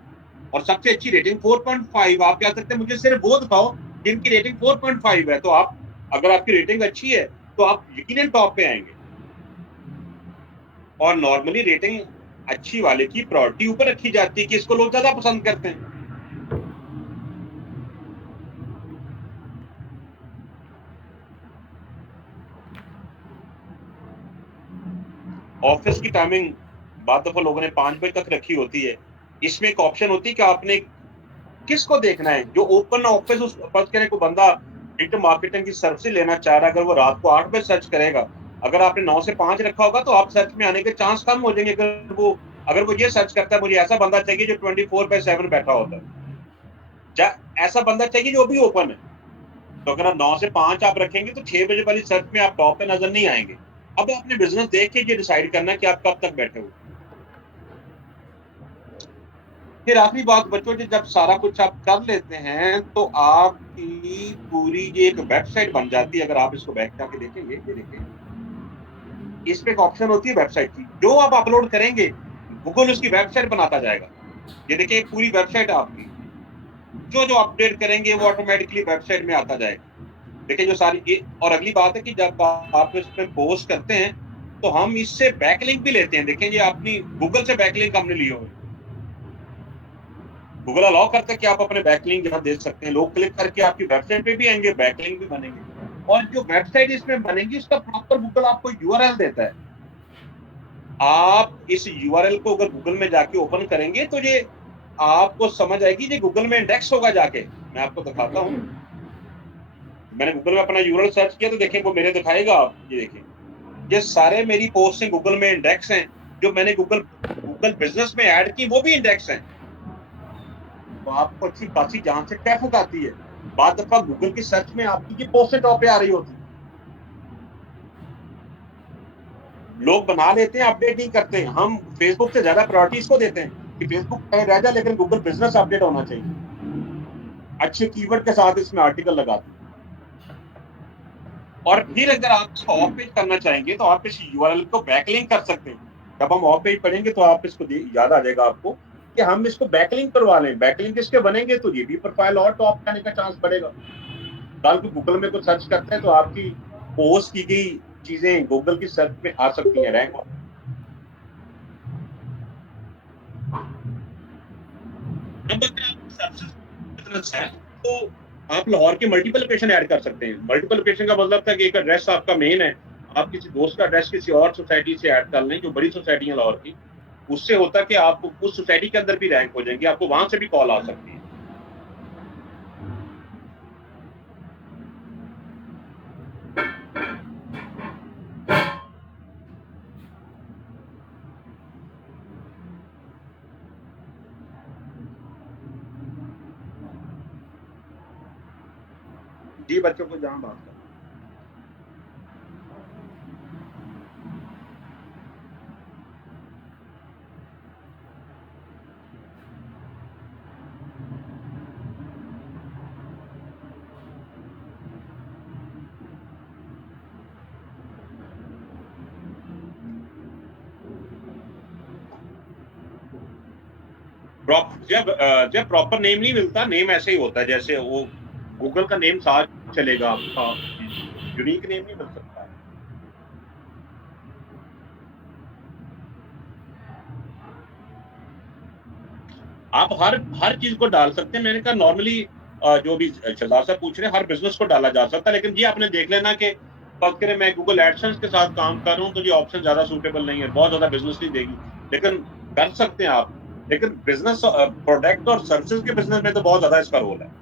और सबसे अच्छी रेटिंग 4.5। आप कह सकते हैं मुझे सिर्फ वो दिखाओ जिनकी रेटिंग 4.5 है। तो आप अगर आपकी रेटिंग अच्छी है तो आप यकीनन टॉप पे आएंगे। और नॉर्मली रेटिंग अच्छी वाले की प्रायोरिटी ऊपर रखी जाती है कि इसको लोग ज्यादा पसंद करते हैं। ऑफिस की टाइमिंग बाद दफा लोगों ने 5 बजे तक रखी होती है। इसमें एक ऑप्शन होती है कि आपने किसको देखना है। जो ओपन ऑफिस, उस फर्ज करें को बंदा डिजिटल मार्केटिंग की सर्विस लेना चाह रहा है, अगर वो रात को 8 बजे सर्च करेगा, अगर आपने 9 से 5 रखा होगा तो आप सर्च में आने के चांस कम हो जाएंगे। अगर वो ये सर्च करता है मुझे ऐसा बंदा चाहिए जो 24/7 बैठा होता है, ऐसा बंदा चाहिए जो भी ओपन है, तो अगर आप 9 से 5 आप रखेंगे तो 6 बजे वाली सर्च में आप टॉप पे नजर नहीं आएंगे। अब आपने बिजनेस देख के ये डिसाइड करना है कि आप कब तक बैठे हो। फिर आखिरी बात बच्चों, जब सारा कुछ आप कर लेते हैं तो आपकी पूरी ये एक वेबसाइट बन जाती है। अगर आप इसको बैक जाके देखेंगे, ये देखें, इस पे एक ऑप्शन होती है वेबसाइट की। जो आप अपलोड करेंगे गूगल उसकी वेबसाइट बनाता जाएगा। ये देखिए पूरी वेबसाइट आपकी, जो जो अपडेट करेंगे वो ऑटोमेटिकली वेबसाइट में आता जाएगा। देखिए जो सारी ये, और अगली बात है कि जब आप इस पे पोस्ट करते हैं तो हम इससे बैकलिंक भी लेते हैं। देखें ये अपनी गूगल से बैकलिंक हमने लिए हुए, गूगल अलाउ करता है कि आप अपने बैकलिंक यहाँ दे सकते हैं। लोग क्लिक करके आपकी वेबसाइट पे भी आएंगे, बैकलिंक भी बनेंगे। और जो वेबसाइट इसमें बनेगी उसका प्रॉपर गूगल आपको यूआरएल देता है। आप इस यूआरएल को अगर गूगल में जाके ओपन करेंगे तो ये आपको समझ आएगी, ये गूगल में इंडेक्स होगा जाके। मैं आपको दिखाता हूँ, मैंने गूगल में अपना यूआरएल सर्च किया तो देखें वो मेरे दिखाएगा। आप ये देखें, ये सारे मेरी पोस्ट गूगल में इंडेक्स हैं जो मैंने गूगल गूगल बिजनेस में ऐड की वो भी इंडेक्स हैं, तो आपको अच्छी खासी जहां से ट्रैफिक आती है। बाद दफा गूगल की सर्च में आपकी ये पोस्ट टॉप पे आ रही होती, लोग बना लेते हैं, अपडेट नहीं करते हैं। हम फेसबुक से ज्यादा प्रायोरिटी इसको देते हैं कि फेसबुक कहीं रह जाए लेकिन गूगल बिजनेस अपडेट होना चाहिए, अच्छे कीवर्ड के साथ इसमें आर्टिकल लगाते हैं। और फिर अगर आप इसको ऑफ पेज करना चाहेंगे तो आप इस यूआरएल को बैकलिंक कर सकते हैं। जब हम ऑफ पेज पढ़ेंगे तो आप इसको याद आ जाएगा आपको कि हम इसको बैकलिंक करवा लें। बैकलिंक इसके बनेंगे तो ये भी प्रोफाइल और टॉप जाने का चांस बढ़ेगा। कल को गूगल में कुछ सर्च करते हैं तो आपकी पोस्ट की गई चीजें गूगल की सर्च में आ सकती हैं, रैंक। अब अगर आप सर्विसेज बिजनेस है तो आप लाहौर के मल्टीपल लोकेशन ऐड कर सकते हैं। मल्टीपल लोकेशन का मतलब था कि एक एड्रेस आपका मेन है, आप किसी दोस्त का एड्रेस किसी और सोसाइटी से ऐड कर लें, जो बड़ी सोसाइटी है लाहौर की। उससे होता कि आप उस सोसाइटी के अंदर भी रैंक हो जाएंगे, आपको वहां से भी कॉल आ सकती है। जी बच्चों को जहां बात कर जब प्रॉपर नेम नहीं मिलता, नेम ऐसे ही होता है जैसे वो गूगल का नेम साथ चलेगा, आपका यूनिक नेम नहीं मिल सकता। आप हर हर चीज को डाल सकते हैं। मैंने कहा नॉर्मली जो भी सरदार साहब पूछ रहे हैं, हर बिजनेस को डाला जा सकता है, लेकिन ये आपने देख लेना कि बात करें मैं गूगल एडसेंस के साथ काम कर रहा हूँ तो ये ऑप्शन ज्यादा सूटेबल नहीं है, बहुत ज्यादा बिजनेस नहीं देगी, लेकिन कर सकते हैं आप। लेकिन बिजनेस प्रोडक्ट और सर्विसेज के बिजनेस में तो बहुत ज्यादा इसका रोल है।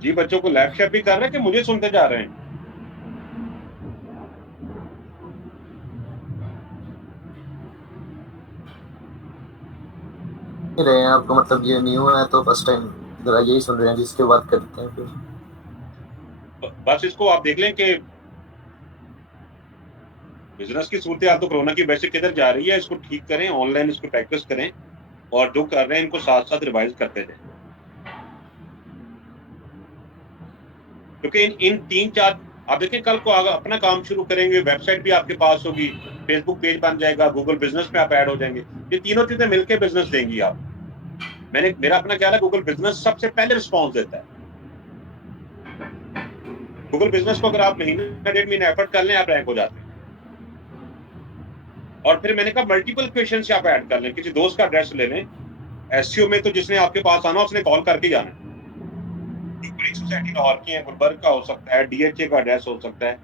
जी बच्चों को लैब शेफ भी कर रहे हैं कि मुझे सुनते जा रहे हैं? रहे हैं आपको, मतलब ये न्यू है तो फर्स्ट टाइम जरा यही सुन रहे हैं, जिसके बात करते हैं फिर। बस इसको आप देख लें कि बिजनेस की सूरत हाल तो कोरोना की वजह से किधर जा रही है, इसको ठीक करें, ऑनलाइन इसको प्रैक्टिस करें और जो कर रहे हैं इनको साथ साथ रिवाइज करते जाएं। क्योंकि इन तीन चार, आप देखें कल को अपना काम शुरू करेंगे, वेबसाइट भी आपके पास होगी, फेसबुक पेज बन जाएगा, गूगल बिजनेस में आप ऐड हो जाएंगे, ये तीनों चीजें मिलकर बिजनेस देंगी आप। मेरा अपना ख्याल है गूगल बिजनेस सबसे पहले रिस्पॉन्स देता है। गूगल बिजनेस को अगर आप महीना 1.5 महीना एफर्ट कर लें, आप रैंक हो जाते हैं। और फिर मैंने कहा मल्टीपल क्वेश्चन से आप ऐड कर लें, किसी दोस्त का एड्रेस ले लें। एससीओ में तो जिसने आपके पास आना उसने कॉल करके जाना है। बड़ी सोसाइटी लाहौर की है, गुलबर्ग का हो सकता है, डीएचए का एड्रेस हो सकता है,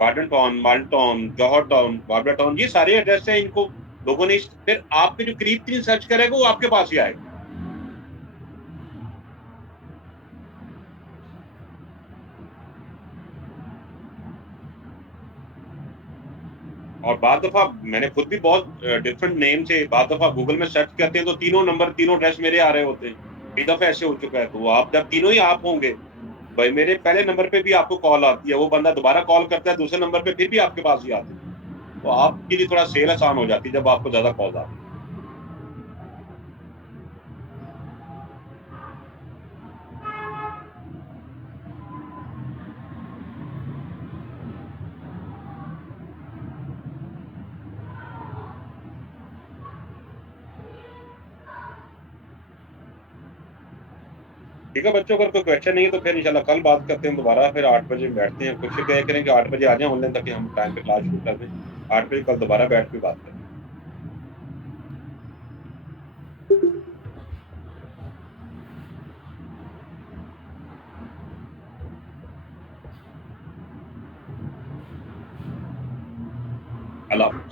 गार्डन टाउन, माल टाउन, जौहर टाउन, बाबरा टाउन, ये सारे एड्रेस हैं। इनको लोगों ने फिर आपके जो करीब 3 सर्च करेगा वो आपके पास ही आएगा। और बाद दफा मैंने खुद भी बहुत डिफरेंट नेम से बाद दफा गूगल में सर्च करते हैं तो तीनों नंबर तीनों एड्रेस मेरे आ रहे होते हैं। कई दफा ऐसे हो चुका है, तो आप जब तीनों ही आप होंगे, भाई मेरे पहले नंबर पे भी आपको कॉल आती है, वो बंदा दोबारा कॉल करता है दूसरे नंबर पे, फिर भी आपके पास ही आते हैं, तो आपके लिए थोड़ा सेल आसान हो जाती है जब आपको ज्यादा कॉल आती है। ठीक है बच्चों, अगर कोई क्वेश्चन नहीं है तो फिर इंशाल्लाह कल बात करते हैं दोबारा। फिर 8 बजे बैठते हैं, कोशिश करें कि 8 बजे आ जाए ऑनलाइन, ताकि हम टाइम पे क्लास शुरू कर दें। 8 बजे कल दोबारा बैठ के बात करें। अल्लाह हाफ़िज़।